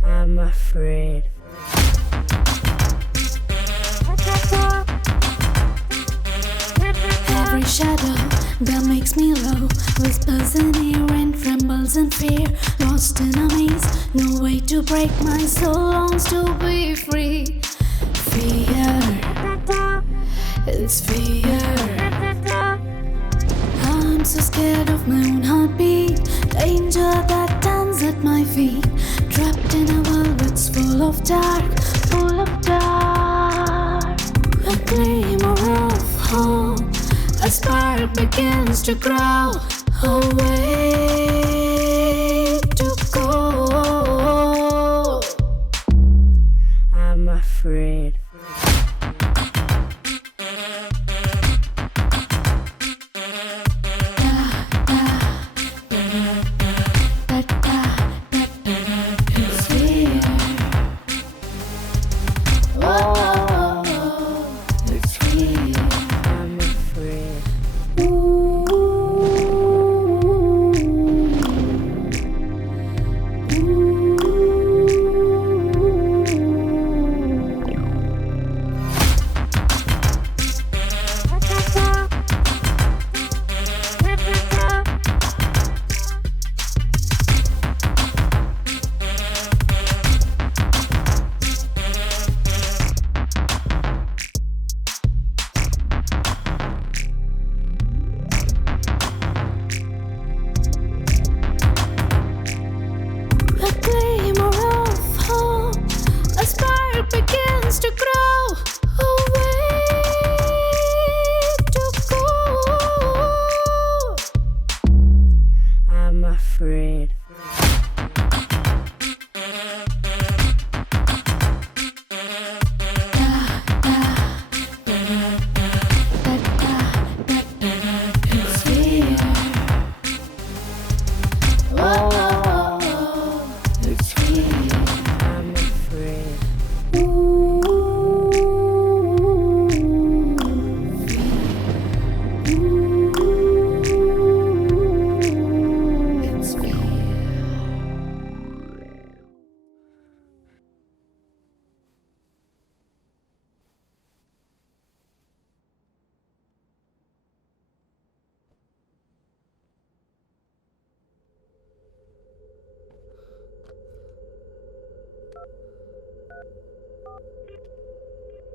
I'm afraid. Every shadow that makes me low whispers in ear and trembles in fear. Lost in a maze, no way to break. My soul longs to be free. Fear, it's fear. I'm so scared of my own heartbeat. Danger that turns at my feet. Trapped in a world that's full of dark, full of dark. A glimmer of hope, a spark begins to grow. A way to go. I'm afraid.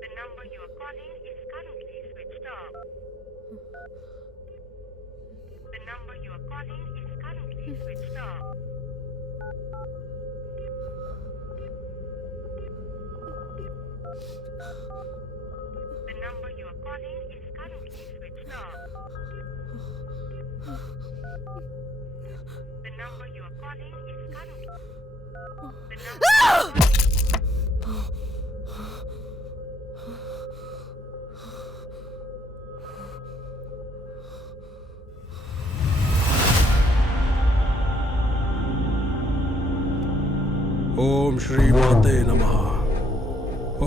The number you are calling is currently switched off. The number you are calling is currently switched off. The number you are calling is currently switched off. The number you are calling is currently. The number. ओम श्री माते नमः।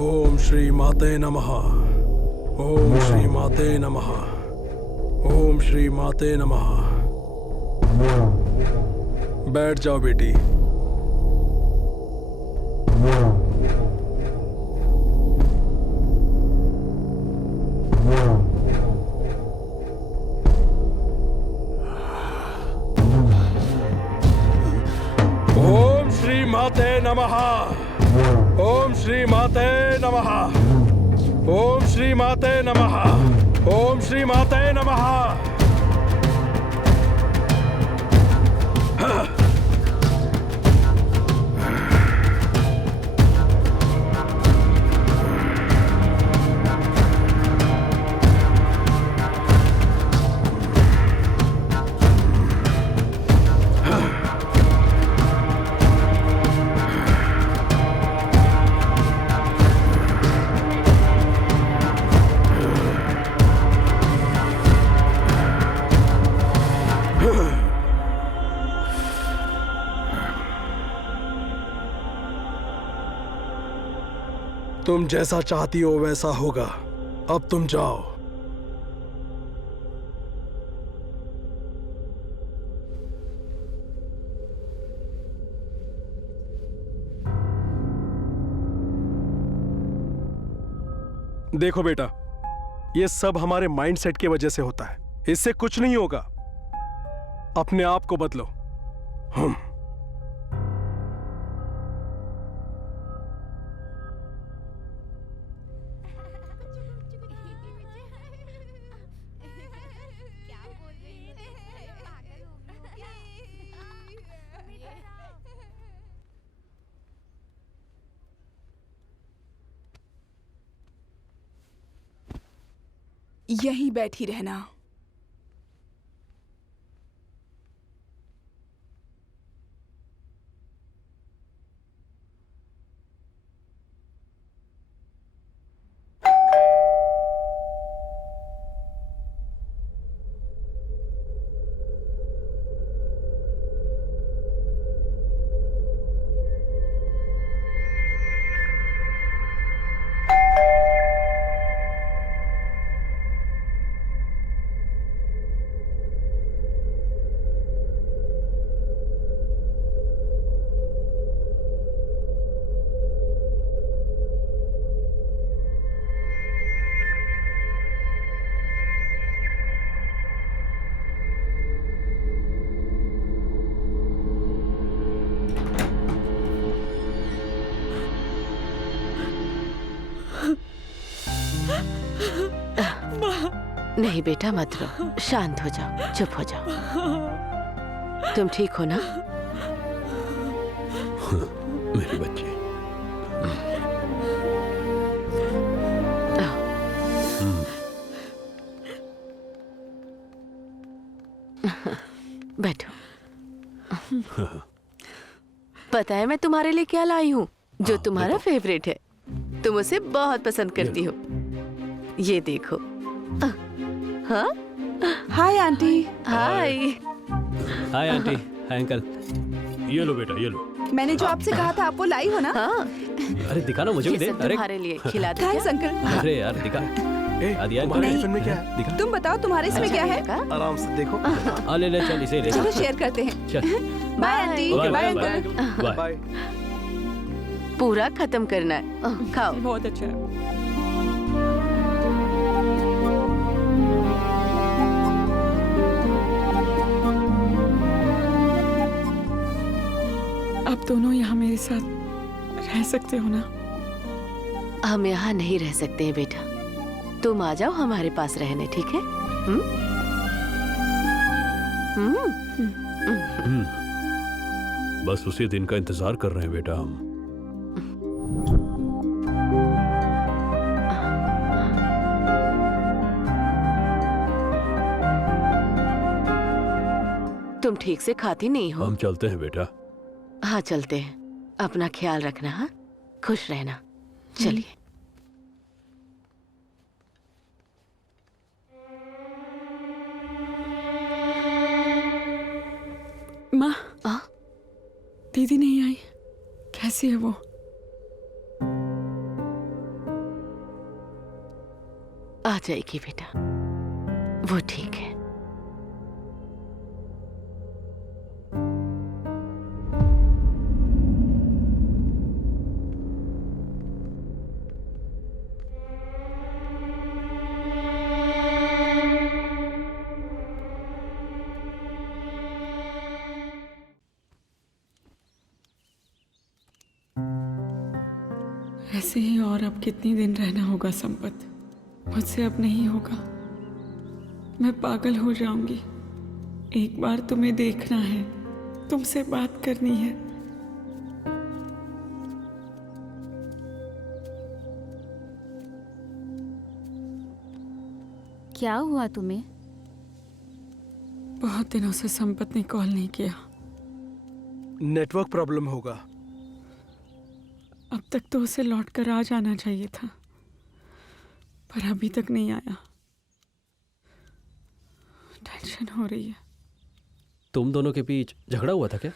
ओम श्री माते नमः। ओम श्री माते नमः। ओम श्री माते नमः। बैठ जाओ बेटी। ओम श्री माते नमः। ओम श्री माते नमः। ओम श्री माते नमः। ओम श्री माते नमः। तुम जैसा चाहती हो वैसा होगा। अब तुम जाओ। देखो बेटा, ये सब हमारे माइंडसेट की वजह से होता है। इससे कुछ नहीं होगा। अपने आप को बदलो। यहीं बैठी रहना। नहीं बेटा, मत रो, शांत हो जाओ, चुप हो जाओ। तुम ठीक हो ना? मेरी बच्ची। बैठो। पता है मैं तुम्हारे लिए क्या लाई हूँ, जो तुम्हारा फेवरेट है। तुम उसे बहुत पसंद करती हो। ये देखो। हाँ? Hi aunty. Hi. Hi aunty, hi uncle. ये लो बेटा, ये लो। मैंने जो आपसे कहा था आप वो लाई हो ना? हाँ। अरे दिखा ना, मुझे भी दे। अरे तुम्हारे लिए खिला दे। Thanks uncle. अरे यार दिखा। तुम्हारे टिफिन में क्या है? दिखा। तुम बताओ तुम्हारे इसमें क्या है? आराम से देखो। ले ले, चल इसे ले। चलो शेयर करते हैं। चल। Bye aunty. Bye uncle. Bye. पूरा खत्म करना है। खाओ। बहुत अच्छा है। आप दोनों यहाँ मेरे साथ रह सकते हो ना? हम यहाँ नहीं रह सकते हैं बेटा। तुम आ जाओ हमारे पास रहने, ठीक है? बस उसी दिन का इंतजार कर रहे हैं बेटा हम। तुम ठीक से खाती नहीं हो। हम चलते हैं बेटा। हाँ चलते हैं। अपना ख्याल रखना। हाँ, खुश रहना। चलिए। माँ, दीदी नहीं आई। कैसी है वो? आ जाएगी बेटा, वो ठीक है। ऐसे ही और अब कितनी दिन रहना होगा संपत? मुझसे अब नहीं होगा। मैं पागल हो जाऊंगी। एक बार तुम्हें देखना है, तुमसे बात करनी है। क्या हुआ तुम्हें? बहुत दिनों से संपत ने कॉल नहीं किया। नेटवर्क प्रॉब्लम होगा। अब तक तो उसे लौटकर आ जाना चाहिए था, पर अभी तक नहीं आया। टेंशन हो रही है। तुम दोनों के बीच झगड़ा हुआ था क्या?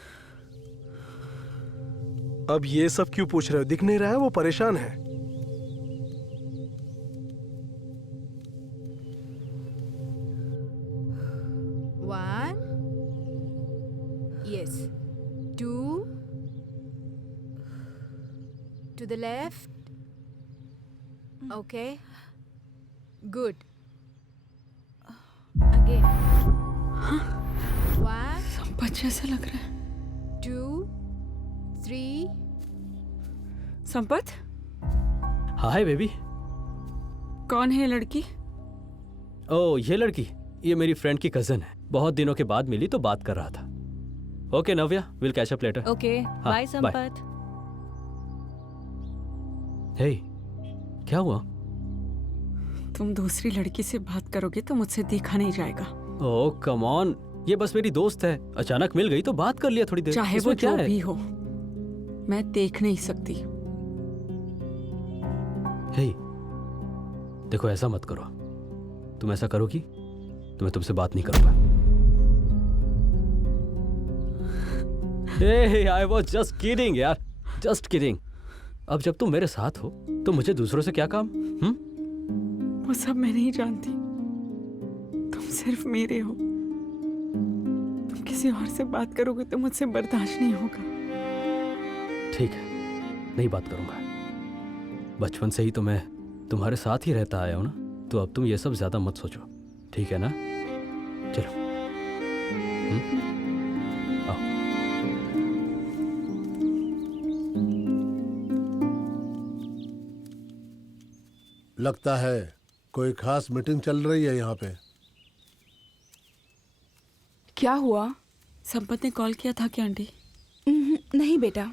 अब ये सब क्यों पूछ रहे हो? दिख नहीं रहा है वो परेशान है। To the left. Okay. Good. Again. One, Sampat जैसा लग रहा है। 2, 3. Sampat, hi baby. कौन है ये लड़की? ओ ये लड़की, ये मेरी फ्रेंड की कजन है। बहुत दिनों के बाद मिली तो बात कर रहा था। Okay Navya, will catch up later. Okay, bye Sampat. Hey, क्या हुआ? तुम दूसरी लड़की से बात करोगे तो मुझसे देखा नहीं जाएगा। ओह कम ऑन, ये बस मेरी दोस्त है, अचानक मिल गई तो बात कर लिया थोड़ी देर। चाहे वो इसमें क्या जो है? भी हो, मैं देख नहीं सकती। हे, देखो ऐसा मत करो। तुम ऐसा करोगी तो मैं तुमसे बात नहीं करूंगा। आई वॉज जस्ट किडिंग यार, जस्ट किडिंग। अब जब तुम मेरे साथ हो तो मुझे दूसरों से क्या काम? वो सब मैं नहीं जानती। तुम सिर्फ मेरे हो। तुम किसी और से बात करोगे तो मुझसे बर्दाश्त नहीं होगा। ठीक है, नहीं बात करूंगा। बचपन से ही तो मैं तुम्हारे साथ ही रहता आया हूं ना, तो अब तुम ये सब ज्यादा मत सोचो, ठीक है ना? चलो आओ। लगता है कोई खास मीटिंग चल रही है यहाँ पे। क्या हुआ? संपत ने कॉल किया था क्या आंटी? नहीं बेटा।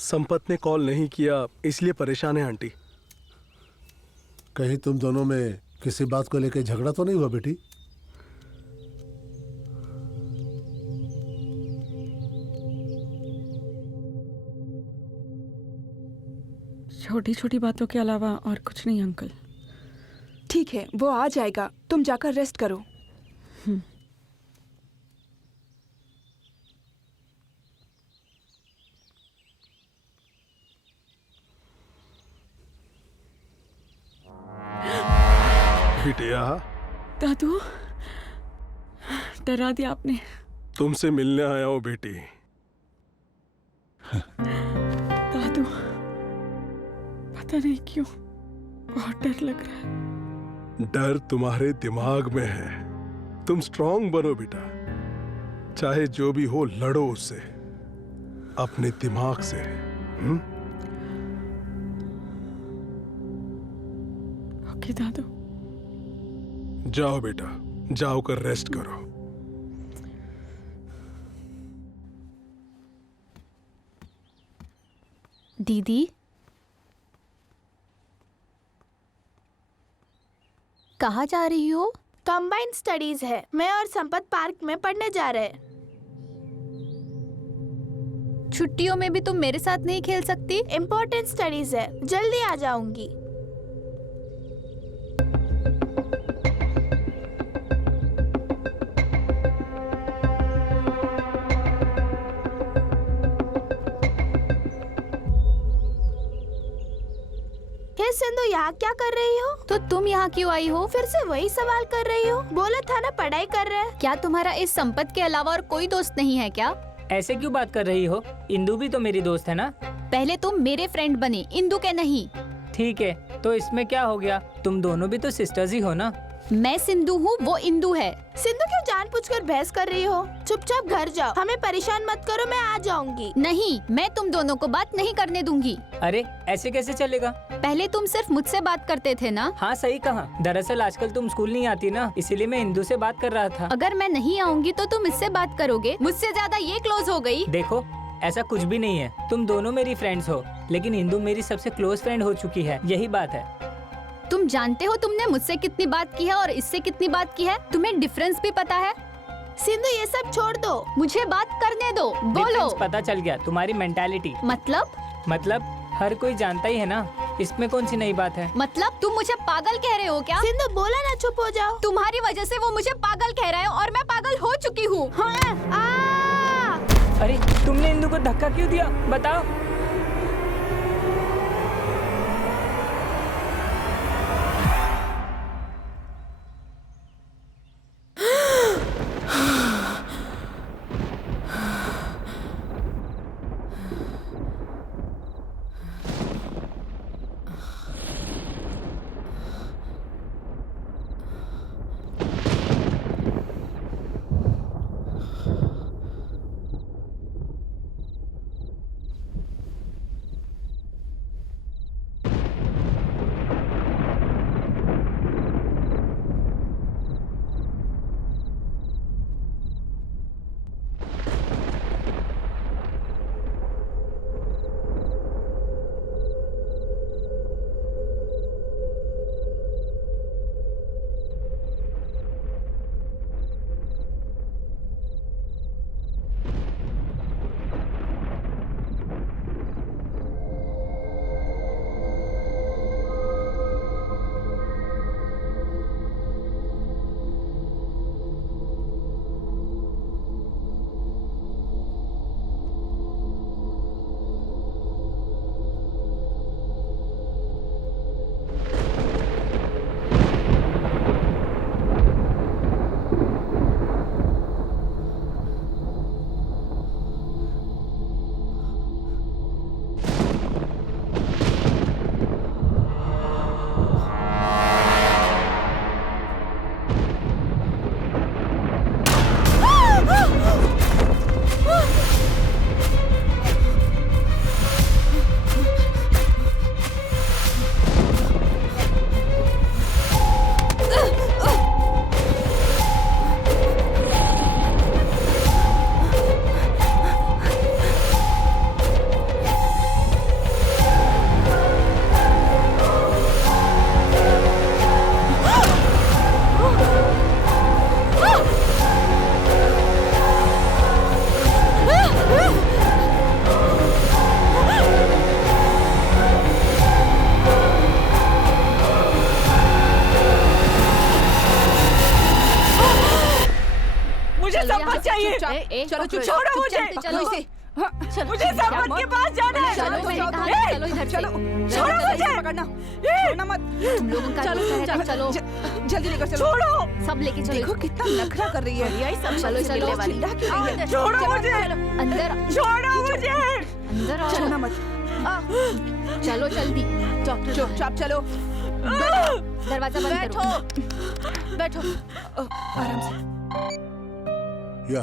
संपत ने कॉल नहीं किया इसलिए परेशान है आंटी। कहीं तुम दोनों में किसी बात को लेकर झगड़ा तो नहीं हुआ बेटी? छोटी छोटी बातों के अलावा और कुछ नहीं अंकल। ठीक है, वो आ जाएगा, तुम जाकर रेस्ट करो। बिटिया, दादू, डरा दिया आपने। तुमसे मिलने आया हूँ बेटी। दादू, पता नहीं क्यों बहुत डर लग रहा है। डर तुम्हारे दिमाग में है। तुम स्ट्रांग बनो बेटा, चाहे जो भी हो लड़ो उससे अपने दिमाग से। ओके दादू। जाओ बेटा, जाओ कर रेस्ट करो। दीदी, कहाँ जा रही हो? कंबाइंड स्टडीज है। मैं और संपत पार्क में पढ़ने जा रहे हैं। छुट्टियों में भी तुम मेरे साथ नहीं खेल सकती? इम्पोर्टेंट स्टडीज है, जल्दी आ जाऊंगी। सिंधु, यहाँ क्या कर रही हो? तो तुम यहाँ क्यों आई हो? फिर से वही सवाल कर रही हो। बोला था ना पढ़ाई कर रहे हैं। क्या तुम्हारा इस संपत के अलावा और कोई दोस्त नहीं है क्या? ऐसे क्यों बात कर रही हो? इंदु भी तो मेरी दोस्त है ना। पहले तुम मेरे फ्रेंड बने, इंदु के नहीं। ठीक है, तो इसमें क्या हो गया? तुम दोनों भी तो सिस्टर्स ही हो ना। मैं सिंधु हूँ, वो इंदु है। सिंधु क्यों जानबूझकर बहस कर रही हो? चुपचाप घर जाओ, हमें परेशान मत करो, मैं आ जाऊंगी। नहीं, मैं तुम दोनों को बात नहीं करने दूंगी। अरे ऐसे कैसे चलेगा? पहले तुम सिर्फ मुझसे बात करते थे ना। हाँ सही कहा। दरअसल आजकल तुम स्कूल नहीं आती ना, इसीलिए मैं इंदु से बात कर रहा था। अगर मैं नहीं आऊंगी तो तुम इससे बात करोगे। मुझसे ज्यादा ये क्लोज हो गई। देखो, ऐसा कुछ भी नहीं है। तुम दोनों मेरी फ्रेंड्स हो, लेकिन इंदु मेरी सबसे क्लोज फ्रेंड हो चुकी है, यही बात है। तुम जानते हो तुमने मुझसे कितनी बात की है और इससे कितनी बात की है? तुम्हें डिफरेंस भी पता है? सिंधु, ये सब छोड़ दो, मुझे बात करने दो। बोलो। डिफरेंस पता चल गया, तुम्हारी मेंटालिटी। मतलब हर कोई जानता ही है ना, इसमें कौन सी नई बात है? मतलब तुम मुझे पागल कह रहे हो क्या? सिंधु बोला ना, चुप हो जाओ। तुम्हारी वजह से वो मुझे पागल कह रहा है और मैं पागल हो चुकी हूँ। अरे तुमने इंदु को धक्का क्यों दिया, बताओ। चलो छोड़ो मुझे, चलो इसे। मुझे संपत के पास जाना है। चलो मैंने कहा चलो इधर से। चलो छोड़ो मुझे, पकड़ना, छोड़ना मत। तुम लोगों का चलो जल्दी लेकर चलो। छोड़ो, सब लेके चलो। देखो कितना नखरा कर रही है। यही सब चलो चिल्ला क्यों रही है? छोड़ो मुझे, अंदर छोड़ो मुझे, अंदर आओ। छोड़ना मत। चलो जल्दी। चुपचाप चलो। दरवाजा बंद करो। बैठो आराम से। या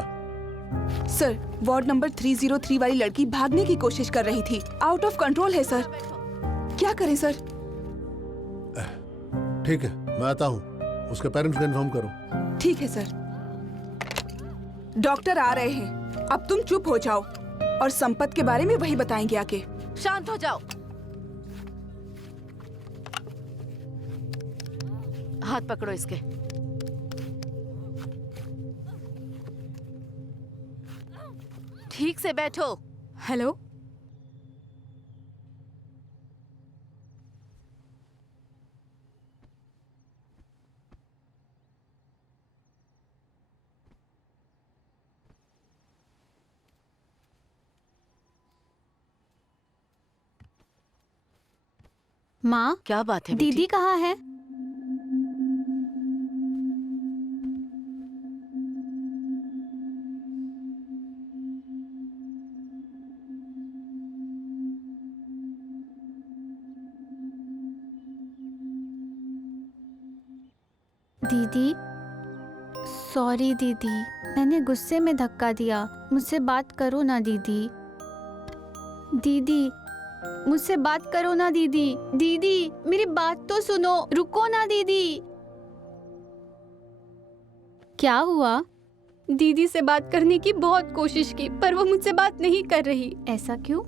सर, वार्ड नंबर 303 वाली लड़की भागने की कोशिश कर रही थी। आउट ऑफ कंट्रोल है सर। क्या करें सर? ठीक है, मैं आता हूँ। उसके पेरेंट्स को इन्फॉर्म करो। ठीक है सर। डॉक्टर आ रहे हैं, अब तुम चुप हो जाओ और संपत के बारे में वही बताएंगे आके। शांत हो जाओ। हाथ पकड़ो इसके। ठीक से बैठो। हेलो, माँ, क्या बात है दीदी कहाँ है? दीदी, सॉरी दीदी, मैंने गुस्से में धक्का दिया। मुझसे बात करो ना दीदी। दीदी, मुझसे बात करो ना दीदी। दीदी, मेरी बात तो सुनो, रुको ना दीदी। क्या हुआ? दीदी से बात करने की बहुत कोशिश की, पर वो मुझसे बात नहीं कर रही। ऐसा क्यों?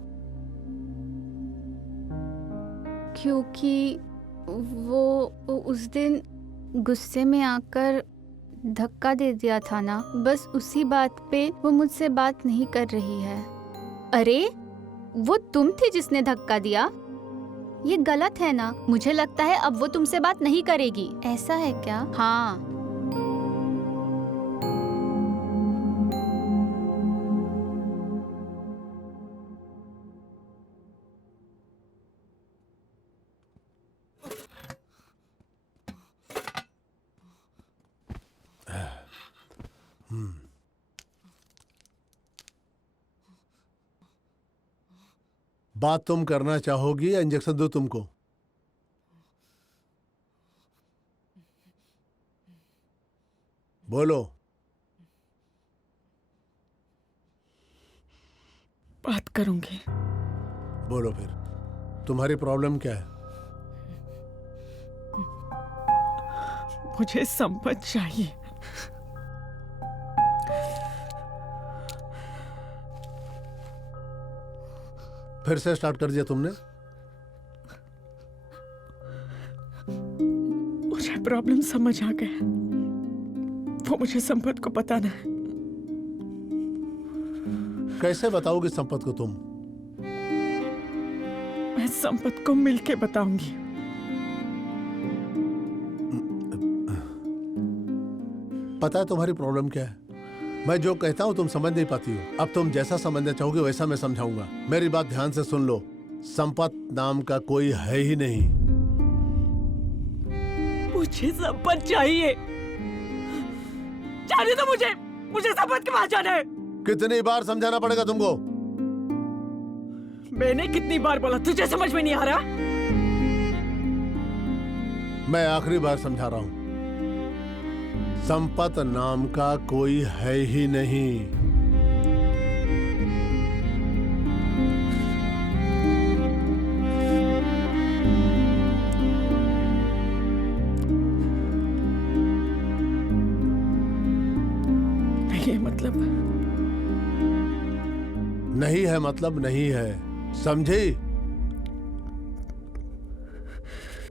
क्योंकि वो उस दिन गुस्से में आकर धक्का दे दिया था ना, बस उसी बात पे वो मुझसे बात नहीं कर रही है। अरे, वो तुम थी जिसने धक्का दिया? ये गलत है ना? मुझे लगता है अब वो तुमसे बात नहीं करेगी। ऐसा है क्या? हाँ। बात तुम करना चाहोगी या इंजेक्शन दो तुमको? बोलो। बात करूंगी। बोलो फिर, तुम्हारी प्रॉब्लम क्या है? मुझे संपत चाहिए। फिर से स्टार्ट कर दिया तुमने? मुझे प्रॉब्लम समझ आ गया। वो मुझे संपत को बताना है। कैसे बताओगी संपत को तुम? मैं संपत को मिलके बताऊंगी। पता है तुम्हारी प्रॉब्लम क्या है? मैं जो कहता हूँ तुम समझ नहीं पाती हो। अब तुम जैसा समझना चाहोगे वैसा मैं समझाऊंगा। मेरी बात ध्यान से सुन लो। संपत नाम का कोई है ही नहीं। मुझे संपत चाहिए। जाने दो मुझे। मुझे संपत के पास जाना है। कितनी बार समझाना पड़ेगा तुमको? मैंने कितनी बार बोला, तुझे समझ में नहीं आ रहा? मैं आखिरी बार समझा रहा हूं। संपत नाम का कोई है ही नहीं। नहीं मतलब? नहीं है मतलब नहीं है, समझी?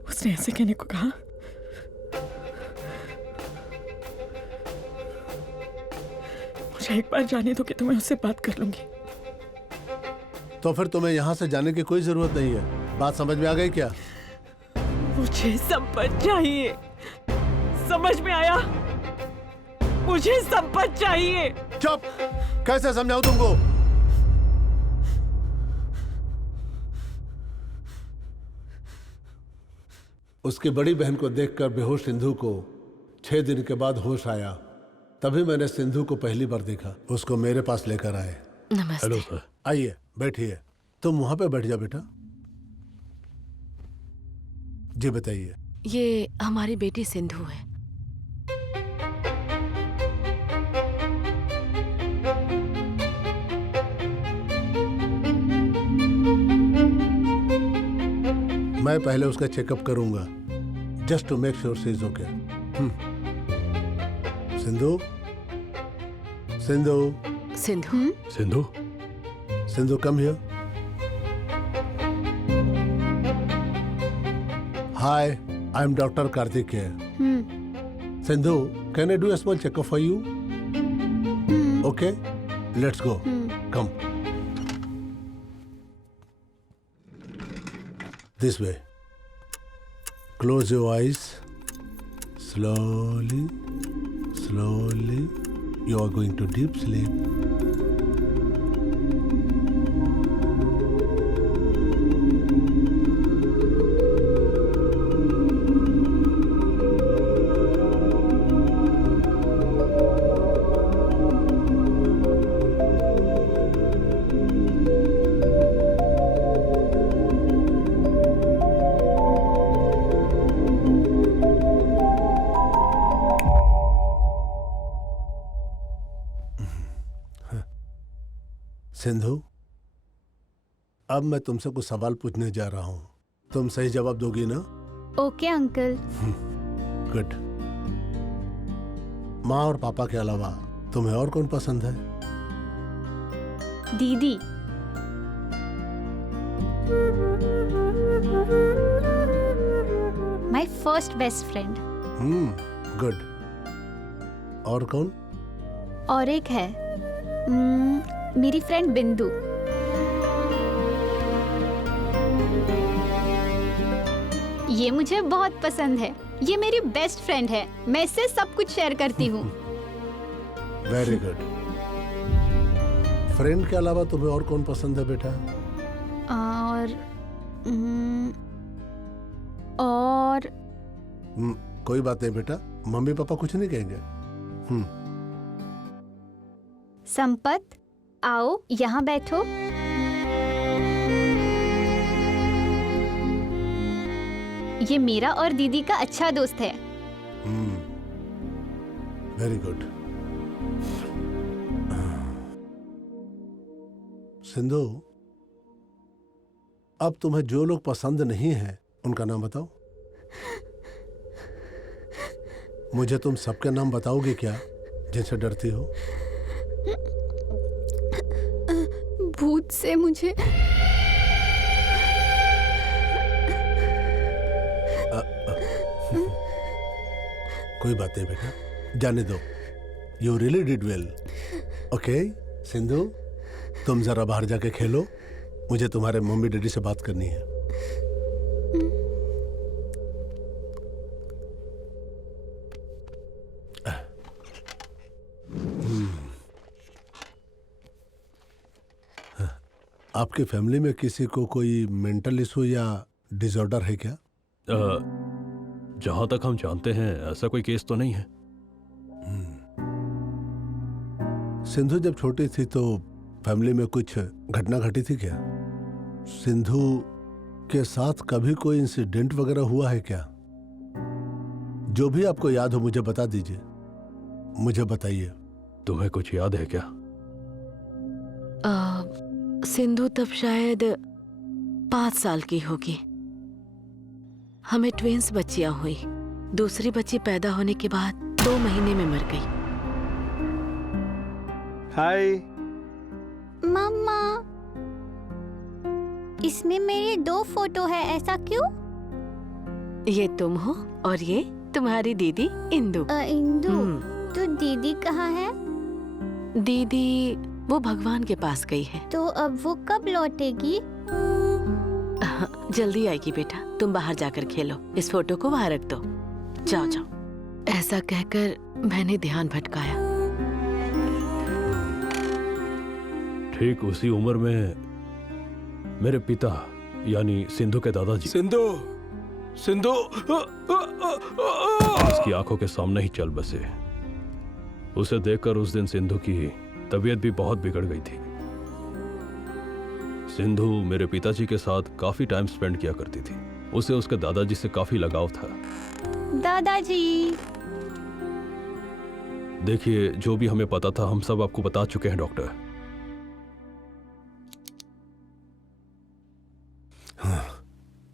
उसने ऐसे कहने को कहा? मुझे एक बार जाने दो कि तो मैं उससे बात कर लूंगी। तो फिर तुम्हें यहाँ से जाने की कोई जरूरत नहीं है। बात समझ में आ गई क्या? मुझे संपत चाहिए। समझ में आया? मुझे संपत चाहिए। चुप! कैसे समझाऊं तुमको? उसकी बड़ी बहन को देखकर बेहोश सिंधु को 6 दिन के बाद होश आया। तभी मैंने सिंधु को पहली बार देखा। उसको मेरे पास लेकर आए। नमस्ते। Hello sir. आइए, बैठिए। तुम वहां पे बैठ जा बेटा। जी बताइए। ये हमारी बेटी सिंधु है। मैं पहले उसका चेकअप करूंगा, just to make sure she is okay. Sindhu, Sindhu, Sindhu, Sindhu, Sindhu, come here. Hi, I am doctor Karthik here. Sindhu, can I do a small checkup for you? Okay, let's go. Come this way. Close your eyes. Slowly, slowly. You are going to deep sleep. Sindhu, अब मैं तुमसे कुछ सवाल पूछने जा रहा हूं। तुम सही जवाब दोगी ना? Okay uncle. गुड। माँ और पापा के अलावा तुम्हें और कौन पसंद है? दीदी। My first best friend. Good. और कौन? और एक है मेरी फ्रेंड बिंदु। ये मुझे बहुत पसंद है। ये मेरी बेस्ट फ्रेंड है। मैं इससे सब कुछ शेयर करती हूँ। Very good. फ्रेंड के अलावा तुम्हें और कौन पसंद है बेटा? और कोई बात नहीं बेटा, मम्मी पापा कुछ नहीं कहेंगे। संपत, आओ यहाँ बैठो। ये मेरा और दीदी का अच्छा दोस्त है। Very good. सिंधु, अब तुम्हें जो लोग पसंद नहीं हैं उनका नाम बताओ। मुझे तुम सबके नाम बताओगे क्या जिनसे डरती हो? भूत से मुझे कोई बात नहीं बेटा, जाने दो। You really did well. Okay Sindhu, तुम जरा बाहर जाके खेलो। मुझे तुम्हारे मम्मी डैडी से बात करनी है। आपकी फैमिली में किसी को कोई मेंटल इशू या डिसऑर्डर है क्या? जहां तक हम जानते हैं ऐसा कोई केस तो नहीं है। सिंधु जब छोटी थी तो फैमिली में कुछ घटना घटी थी क्या? सिंधु के साथ कभी कोई इंसिडेंट वगैरह हुआ है क्या? जो भी आपको याद हो मुझे बता दीजिए। मुझे बताइए। तुम्हें कुछ याद है क्या? सिंधु तब शायद 5 साल की होगी। हमें ट्विंस बच्चियां हुई। दूसरी बच्ची पैदा होने के बाद 2 महीने में मर गई। हाय मम्मा, इसमें मेरे 2 फोटो है, ऐसा क्यों? ये तुम हो और ये तुम्हारी दीदी इंदु। इंदु, तो दीदी कहाँ है? दीदी वो भगवान के पास गई है। तो अब वो कब लौटेगी? जल्दी आएगी बेटा। तुम बाहर जाकर खेलो। इस फोटो को वहां रख दो। जाओ जाओ। ऐसा कहकर मैंने ध्यान भटकाया। ठीक उसी उम्र में मेरे पिता यानी सिंधु के दादाजी सिंधु सिंधु उसकी आंखों के सामने ही चल बसे। उसे देखकर उस दिन सिंधु की तबीयत भी बहुत बिगड़ गई थी। सिंधु मेरे पिताजी के साथ काफी टाइम स्पेंड किया करती थी। उसे उसके दादाजी से काफी लगाव था। दादाजी। देखिए, जो भी हमें पता था हम सब आपको बता चुके हैं डॉक्टर। हाँ,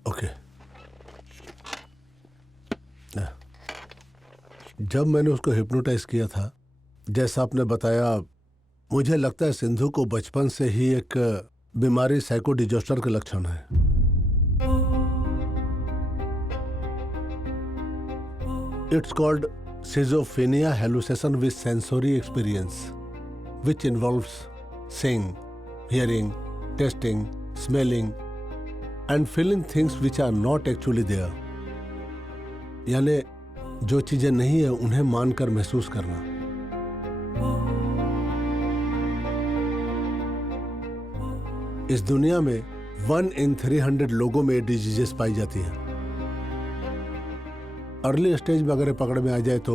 ओके। जब मैंने उसको हिप्नोटाइज किया था, जैसा आपने बताया, मुझे लगता है सिंधु को बचपन से ही एक बीमारी साइकोडिजॉस्टर के लक्षण है। It's called schizophrenia hallucination with sensory experience, which involves seeing, hearing, tasting, smelling, and feeling things which are not actually there. यानी जो चीजें नहीं है उन्हें मानकर महसूस करना। इस दुनिया में 1 in 300 लोगों में डिजीजेस पाई जाती हैं। अर्ली स्टेज में अगर पकड़ में आ जाए तो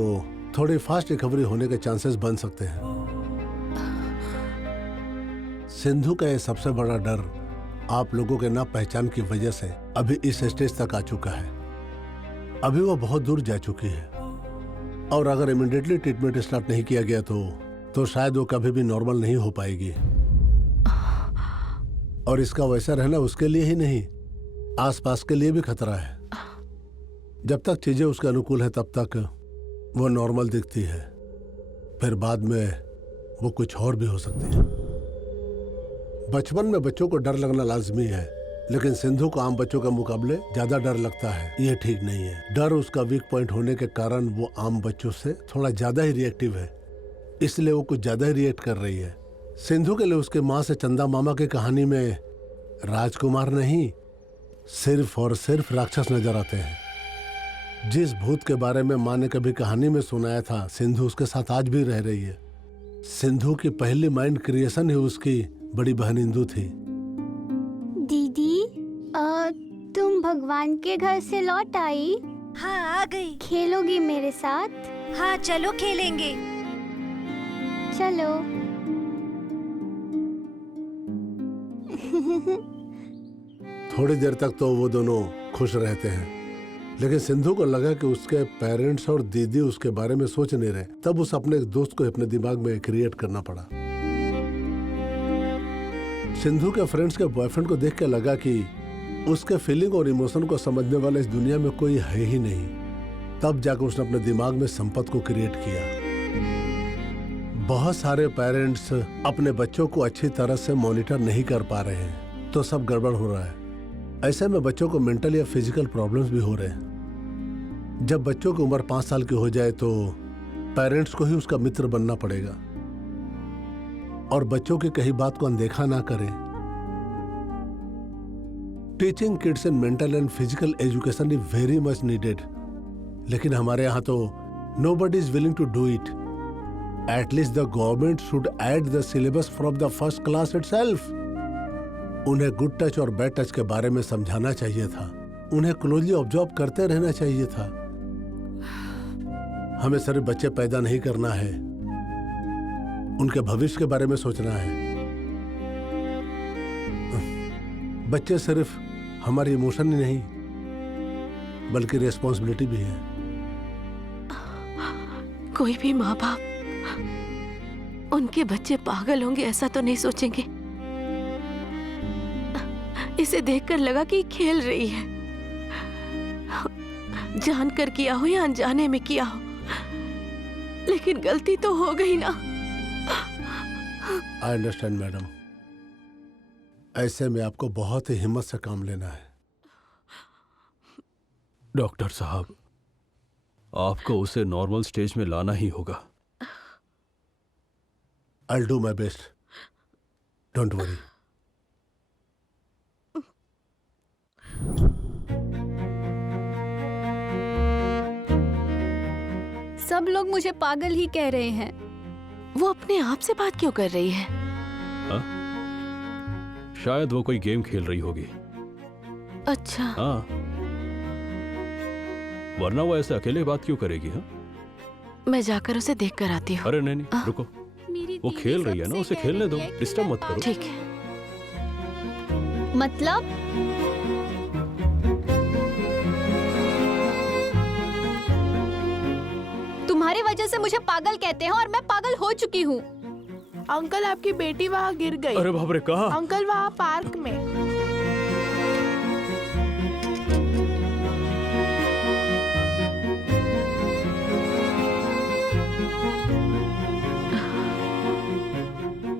थोड़ी फास्ट रिकवरी होने के चांसेस बन सकते हैं। सिंधु का यह सबसे बड़ा डर आप लोगों के ना पहचान की वजह से अभी इस स्टेज तक आ चुका है। अभी वो बहुत दूर जा चुकी है और अगर इमीडिएटली ट्रीटमेंट स्टार्ट नहीं किया गया तो शायद वो कभी भी नॉर्मल नहीं हो पाएगी। और इसका वैसा रहना उसके लिए ही नहीं, आसपास के लिए भी खतरा है। जब तक चीजें उसके अनुकूल है तब तक वो नॉर्मल दिखती है, फिर बाद में वो कुछ और भी हो सकती है। बचपन में बच्चों को डर लगना लाजमी है, लेकिन सिंधु को आम बच्चों के मुकाबले ज्यादा डर लगता है। ये ठीक नहीं है। डर उसका वीक पॉइंट होने के कारण वो आम बच्चों से थोड़ा ज्यादा ही रिएक्टिव है, इसलिए वो कुछ ज्यादा ही रिएक्ट कर रही है। सिंधु के लिए उसके माँ से चंदा मामा की कहानी में राजकुमार नहीं, सिर्फ और सिर्फ राक्षस नजर आते हैं। जिस भूत के बारे में माँ ने कभी कहानी में सुनाया था, सिंधु उसके साथ आज भी रह रही है। सिंधु की पहली माइंड क्रिएशन ही उसकी बड़ी बहन इंदु थी। दीदी, तुम भगवान के घर से लौट आई? हाँ, आ गई। खेलोगी मेरे साथ? हाँ, चलो खेलेंगे। चलो। थोड़ी देर तक तो वो दोनों खुश रहते हैं, लेकिन सिंधु को लगा कि उसके पेरेंट्स और दीदी उसके बारे में सोच नहीं रहे। तब उस अपने दोस्त को अपने दिमाग में क्रिएट करना पड़ा। सिंधु के फ्रेंड्स के बॉयफ्रेंड को देख के लगा कि उसके फीलिंग और इमोशन को समझने वाला इस दुनिया में कोई है ही नहीं। तब जाकर उसने अपने दिमाग में संपत को क्रिएट किया। बहुत सारे पेरेंट्स अपने बच्चों को अच्छी तरह से मॉनिटर नहीं कर पा रहे हैं, तो सब गड़बड़ हो रहा है। ऐसे में बच्चों को मेंटल या फिजिकल प्रॉब्लम्स भी हो रहे हैं। जब बच्चों की उम्र 5 साल की हो जाए तो पेरेंट्स को ही उसका मित्र बनना पड़ेगा और बच्चों की कही बात को अनदेखा ना करें। Teaching kids in mental and physical education is very much needed, लेकिन हमारे यहाँ तो nobody is willing to do it. At least the government should add the syllabus from the first class itself. उन्हें गुड टच और बैड टच के बारे में समझाना चाहिए था। उन्हें क्लोजली ऑब्जर्व करते रहना चाहिए था। हमें सिर्फ बच्चे पैदा नहीं करना है, उनके भविष्य के बारे में सोचना है। बच्चे सिर्फ हमारी इमोशन ही नहीं बल्कि रिस्पॉन्सिबिलिटी भी है। कोई भी माँ बाप उनके बच्चे पागल होंगे ऐसा तो नहीं सोचेंगे। इसे देखकर लगा कि खेल रही है, जानकर किया हो या अनजाने में किया हो, लेकिन गलती तो हो गई ना। I understand madam. ऐसे में आपको बहुत ही हिम्मत से काम लेना है। डॉक्टर साहब, आपको उसे नॉर्मल स्टेज में लाना ही होगा। I'll do my best. Don't worry. सब लोग मुझे पागल ही कह रहे हैं। वो अपने आप से बात क्यों कर रही है? हाँ? शायद वो कोई गेम खेल रही होगी। अच्छा। हाँ, वरना वो ऐसे अकेले बात क्यों करेगी? हाँ, मैं जाकर उसे देख कर आती हूँ। अरे नहीं, रुको, वो खेल रही है ना, उसे खेलने दो, डिस्टर्ब मत करो। ठीक है। मतलब तुम्हारी वजह से मुझे पागल कहते हैं और मैं पागल हो चुकी हूँ। अंकल आपकी बेटी वहाँ गिर गई। अरे बाप रे, कहाँ? अंकल वहाँ पार्क में।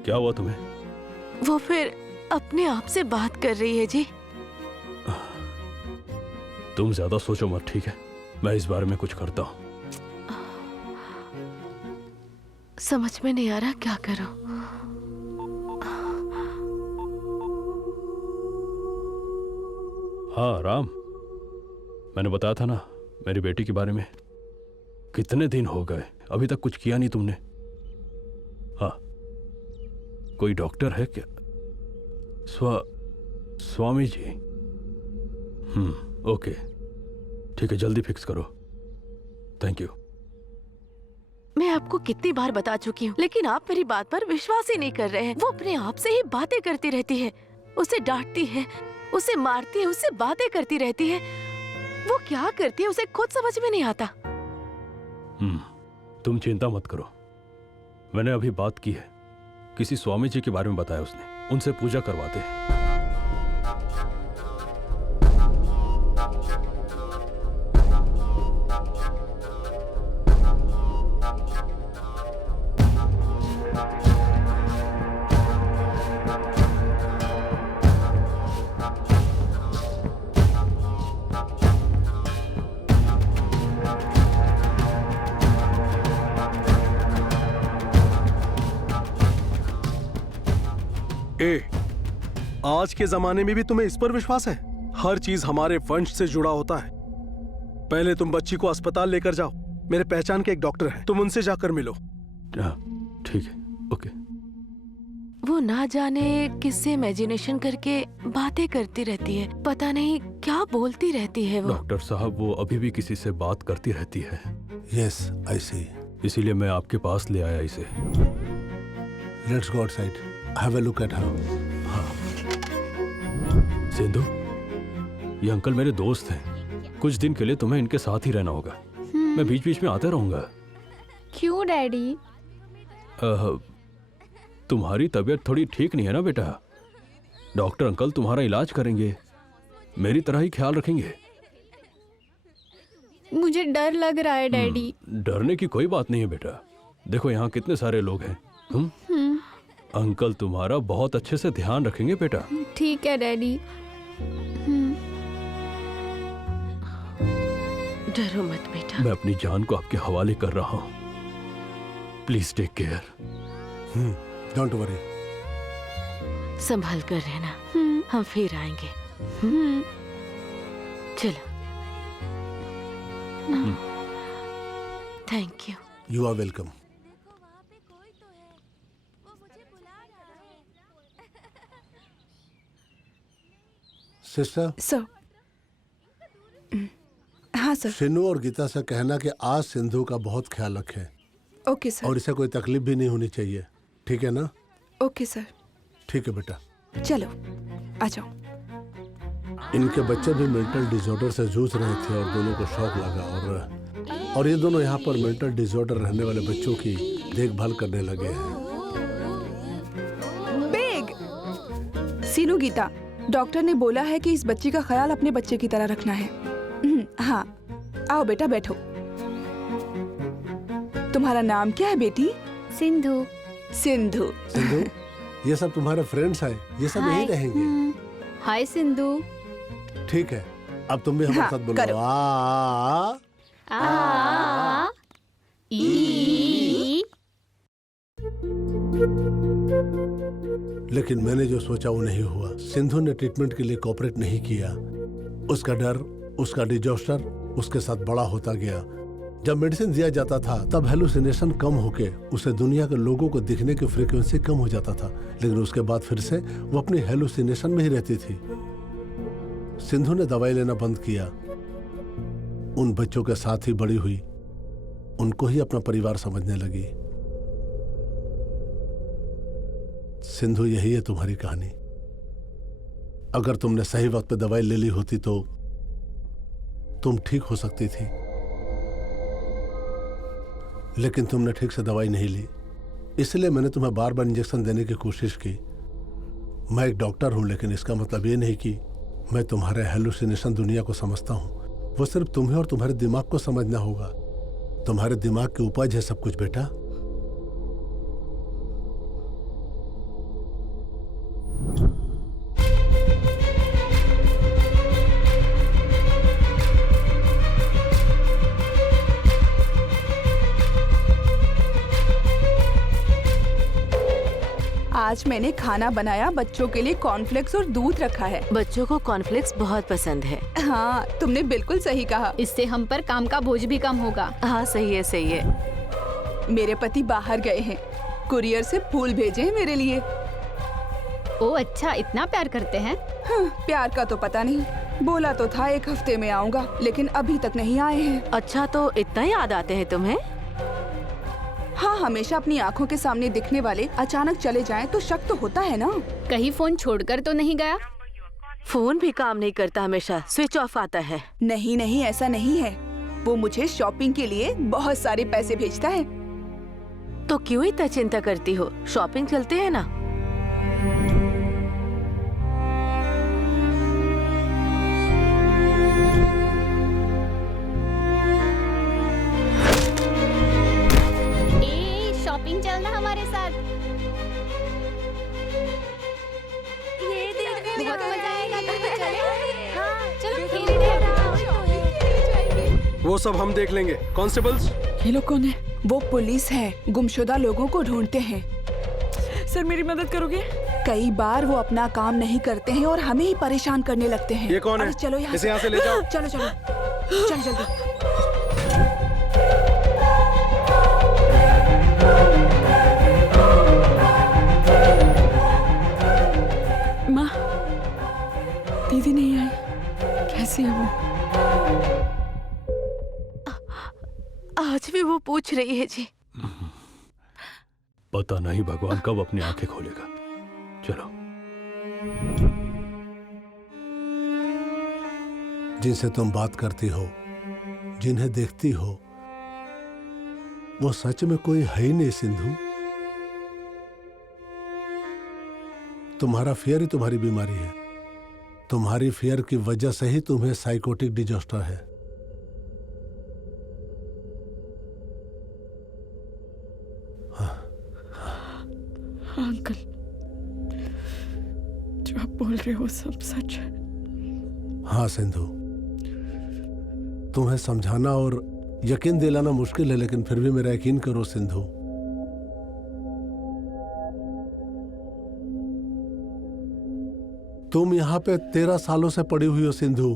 क्या हुआ तुम्हें? वो फिर अपने आप से बात कर रही है जी। तुम ज्यादा सोचो मत, ठीक है? मैं इस बारे में कुछ करता हूँ। समझ में नहीं आ रहा क्या करूं। हाँ राम, मैंने बताया था ना मेरी बेटी के बारे में। कितने दिन हो गए, अभी तक कुछ किया नहीं तुमने। हाँ, कोई डॉक्टर है क्या? स्वामी जी। ओके, ठीक है, जल्दी फिक्स करो। Thank you. मैं आपको कितनी बार बता चुकी हूँ, लेकिन आप मेरी बात पर विश्वास ही नहीं कर रहे हैं। वो अपने आप से ही बातें करती रहती है, उसे डांटती है, उसे मारती है, उससे बातें करती रहती है। वो क्या करती है उसे खुद समझ में नहीं आता। तुम चिंता मत करो, मैंने अभी बात की है। किसी स्वामी जी के बारे में बताया उसने, उनसे पूजा करवाते हैं। आज के जमाने में भी तुम्हें इस पर विश्वास है? हर चीज हमारे वंश से जुड़ा होता है। पहले तुम बच्ची को अस्पताल लेकर जाओ, मेरे पहचान के एक डॉक्टर हैं, तुम उनसे जाकर मिलो। ठीक है, ओके। वो ना जाने किससे इमेजिनेशन करके बातें करती रहती है, पता नहीं क्या बोलती रहती है वो। डॉक्टर साहब, वो अभी भी किसी से बात करती रहती है। यस, आई सी। इसीलिए मैं आपके पास ले आया इसे। Let's go outside, have a look at her. Sindhu, ये अंकल मेरे दोस्त हैं। कुछ दिन के लिए तुम्हें इनके साथ ही रहना होगा। मैं बीच बीच में आता रहूंगा। क्यों डैडी? तुम्हारी तबीयत थोड़ी ठीक नहीं है ना बेटा? डॉक्टर अंकल तुम्हारा इलाज करेंगे, मेरी तरह ही ख्याल रखेंगे। मुझे डर लग रहा है डैडी। डरने की कोई बात नहीं है बेटा। देखो यहाँ कितने सारे लोग हैं। अंकल तुम्हारा बहुत अच्छे से ध्यान रखेंगे बेटा। ठीक है डैडी। डरो मत बेटा। मैं अपनी जान को आपके हवाले कर रहा हूँ। Please take care. Don't worry. संभल कर रहना, हम फिर आएंगे। चलो। Thank you. You are welcome. Sister. Sir. हाँ सर। शिनू और गीता से कहना कि आज सिंधु का बहुत ख्याल रखें। Okay sir. और इसे कोई तकलीफ भी नहीं होनी चाहिए, ठीक है ना? Okay sir. ठीक है बेटा। चलो आ जाओ। इनके बच्चे भी मेंटल डिसऑर्डर से जूझ रहे थे और दोनों को शौक लगा और ये दोनों यहाँ पर मेंटल डिसऑर्डर रहने वाले बच्चों की देखभाल करने लगे हैं। बेग। सीनू, गीता, डॉक्टर ने बोला है कि इस बच्ची का ख्याल अपने बच्चे की तरह रखना है। हाँ, आओ बेटा बैठो। तुम्हारा नाम क्या है बेटी? सिंधु। सिंधु। सिंधु, ये सब तुम्हारे फ्रेंड्स हैं, ये सब यही रहेंगे। हाय सिंधु। ठीक है, अब तुम भी हमारे साथ बोलो। आ ई। लेकिन मैंने जो सोचा वो नहीं हुआ। सिंधु ने ट्रीटमेंट के लिए कोऑपरेट नहीं किया। उसका डर, उसका डिसऑर्डर उसके साथ बड़ा होता गया जब मेडिसिन दिया जाता था तब हेलुसिनेशन कम होके उसे दुनिया के लोगों को दिखने की फ्रीक्वेंसी कम हो जाता था, लेकिन उसके बाद फिर से वो अपनी हेलुसिनेशन में ही रहती थी। सिंधु ने दवाई लेना बंद किया, उन बच्चों के साथ ही बड़ी हुई, उनको ही अपना परिवार समझने लगी। सिंधु, यही है तुम्हारी कहानी। अगर तुमने सही वक्त पे दवाई ले ली होती तो तुम ठीक हो सकती थी, लेकिन तुमने ठीक से दवाई नहीं ली, इसलिए मैंने तुम्हें बार बार इंजेक्शन देने की कोशिश की। मैं एक डॉक्टर हूं, लेकिन इसका मतलब ये नहीं कि मैं तुम्हारे हेलुसिनेशन दुनिया को समझता हूं। वो सिर्फ तुम्हें और तुम्हारे दिमाग को समझना होगा। तुम्हारे दिमाग की उपज है सब कुछ बेटा। आज मैंने खाना बनाया, बच्चों के लिए कॉर्नफ्लेक्स और दूध रखा है। बच्चों को कॉर्नफ्लेक्स बहुत पसंद है। हाँ, तुमने बिल्कुल सही कहा। इससे हम पर काम का बोझ भी कम होगा। हाँ सही है, सही है। मेरे पति बाहर गए हैं, कुरियर से फूल भेजे हैं मेरे लिए। ओ अच्छा, इतना प्यार करते हैं? हाँ, प्यार का तो पता नहीं, बोला तो था 1 हफ्ते में आऊंगा, लेकिन अभी तक नहीं आए हैं। अच्छा, तो इतना याद आते हैं तुम्हें? हाँ, हमेशा अपनी आंखों के सामने दिखने वाले अचानक चले जाएं तो शक तो होता है ना। कहीं फोन छोड़कर तो नहीं गया? फोन भी काम नहीं करता, हमेशा स्विच ऑफ आता है। नहीं नहीं, ऐसा नहीं है। वो मुझे शॉपिंग के लिए बहुत सारे पैसे भेजता है। तो क्यों इतना चिंता करती हो? शॉपिंग चलते हैं ना। शॉपिंग चलना हमारे साथ। ये देखो, बहुत मजा आएगा। हाँ, चलो खेलने। वो सब हम देख लेंगे। कांस्टेबल्स, ये लोग कौन है? वो पुलिस है, गुमशुदा लोगों को ढूंढते हैं। सर, मेरी मदद करोगे? कई बार वो अपना काम नहीं करते हैं और हमें ही परेशान करने लगते हैं। ये कौन है? चलो यहाँ इसे यहाँ से ले जाओ। चलो चलो चलो जल्दी। माँ, दीदी नहीं आई, कैसी है वो? आज भी वो पूछ रही है जी। पता नहीं भगवान कब अपनी आंखें खोलेगा। चलो। जिनसे तुम बात करती हो, जिन्हें देखती हो, वो सच में कोई है ही नहीं सिंधु। तुम्हारा फियर ही तुम्हारी बीमारी है। तुम्हारी फियर की वजह से ही तुम्हें साइकोटिक डिजॉर्डर है। अंकल, जो आप बोल रहे हो सब सच है। हाँ सिंधु, तुम्हें समझाना और यकीन दिलाना मुश्किल है, लेकिन फिर भी मेरा यकीन करो सिंधु। तुम यहां पे 13 सालों से पड़ी हुई हो सिंधु।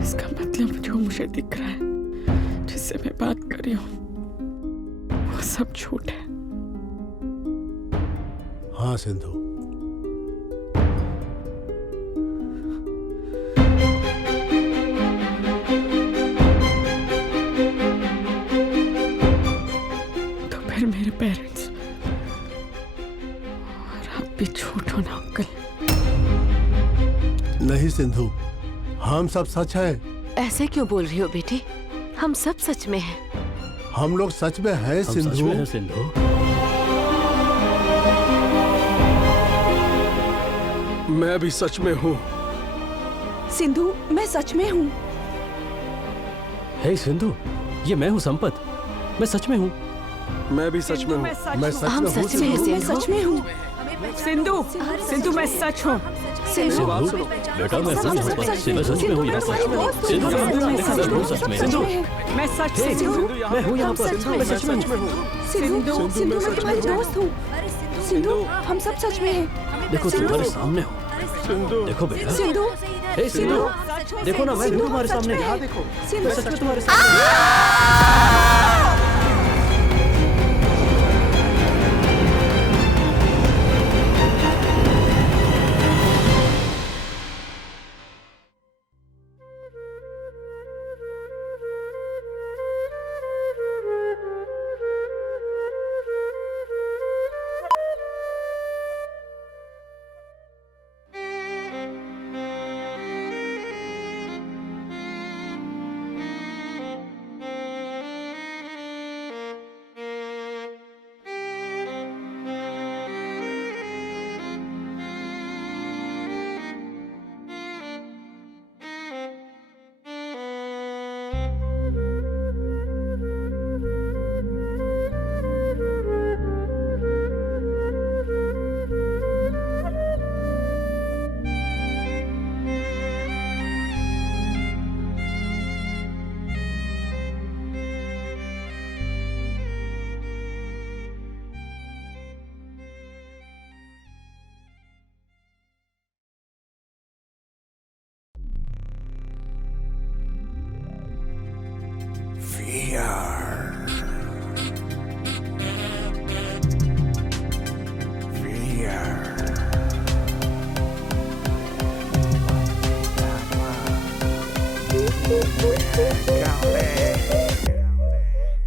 इसका मतलब जो मुझे दिख रहा है, जिससे मैं बात कर रही हूँ, वो सब झूठ है। हाँ सिंधु, तो फिर मेरे पेरेंट्स और आप भी झूठ हो ना अंकल? नहीं सिंधु, हम सब सच है। ऐसे क्यों बोल रही हो बेटी? हम सब सच में हैं। हम लोग सच में हैं सिंधु। सिंधु, मैं भी सच में हूँ। सिंधु, मैं सच में हूँ। हे सिंधु, ये मैं हूँ संपत। मैं सच में हूँ। मैं भी सच में हूँ। मैं सच हम में हूँ सच में हैं सिंधु। मैं सिंधु। सच में हूँ। सिंधु, सिंधु मैं सच हूँ। सिंधु बेटा मैं हूँ यहाँ पर। मैं सच में हूँ यहाँ पर। सिंधु मैं सच में। सिंधु मैं सच में मैं हूँ यहाँ पर। मैं सच में हूँ। सिंधु सिंधु मैं तुम्हारी दोस्त हूँ। सिंधु हम सब सच में हैं। देखो तुम्हारे सामने हो। देखो बेटा। सिंधु हे सिंधु देखो ना, मैं हूँ तुम्हारे सामने। देखो मैं सच में तुम्हारे सामने।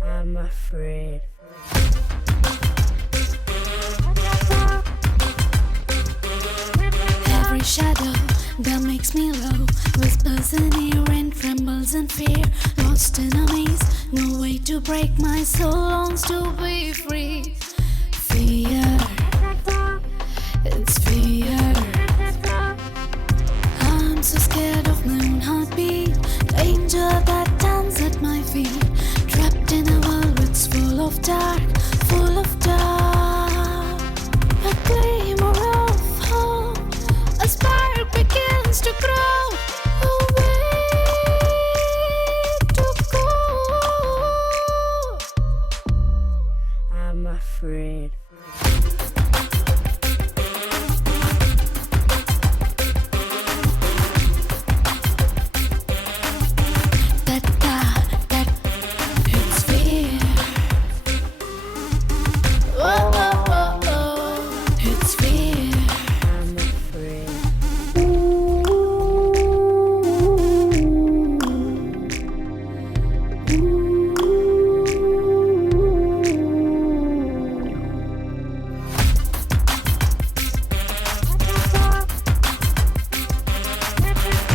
I'm afraid. Every shadow that makes me low whispers in ear and trembles in fear. Lost in a maze, no way to break. My soul longs to be free. Fear, it's fear. I'm so scared of my own heartbeat. Danger that dance at my feet. Trapped in a world that's full of dark, full of dark. A glimmer of hope, a spark begins to grow. A way to go. I'm afraid. It's fear. Oh, oh, oh, oh. It's fear. I'm afraid.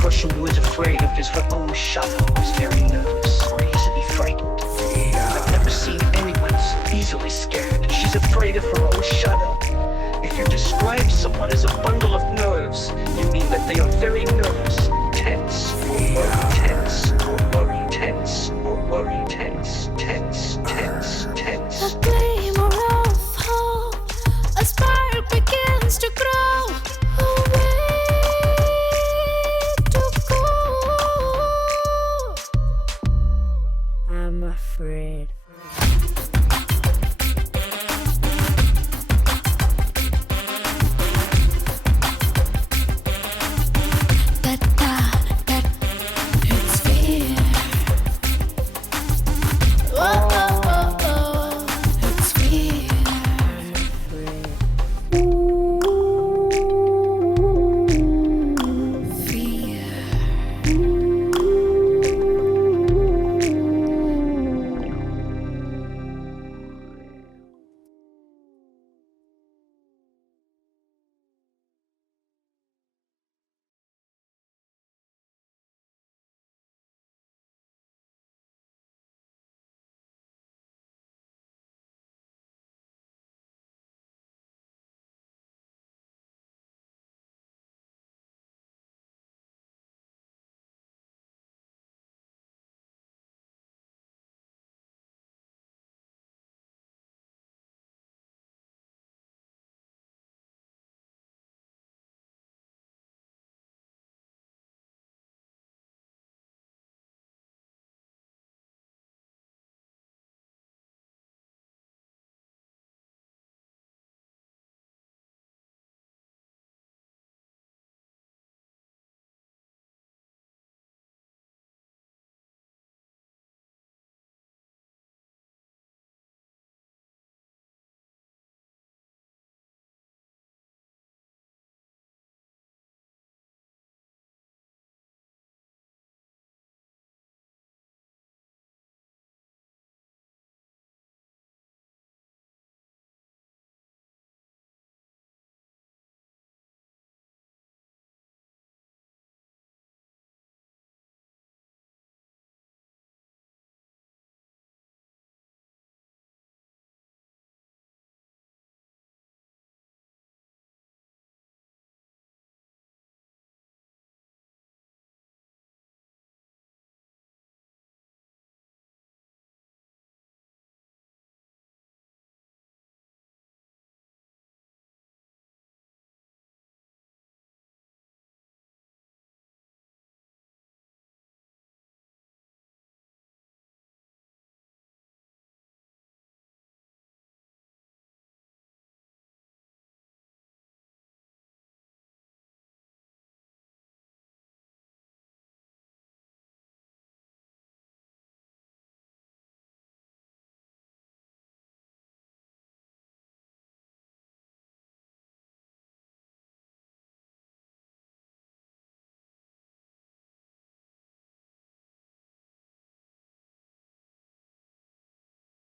Person who is afraid of his own shadow is very nervous or easily frightened. I've never seen anyone so easily scared. She's afraid of her own shadow. If you describe someone as a bundle of nerves, you mean that they are very nervous.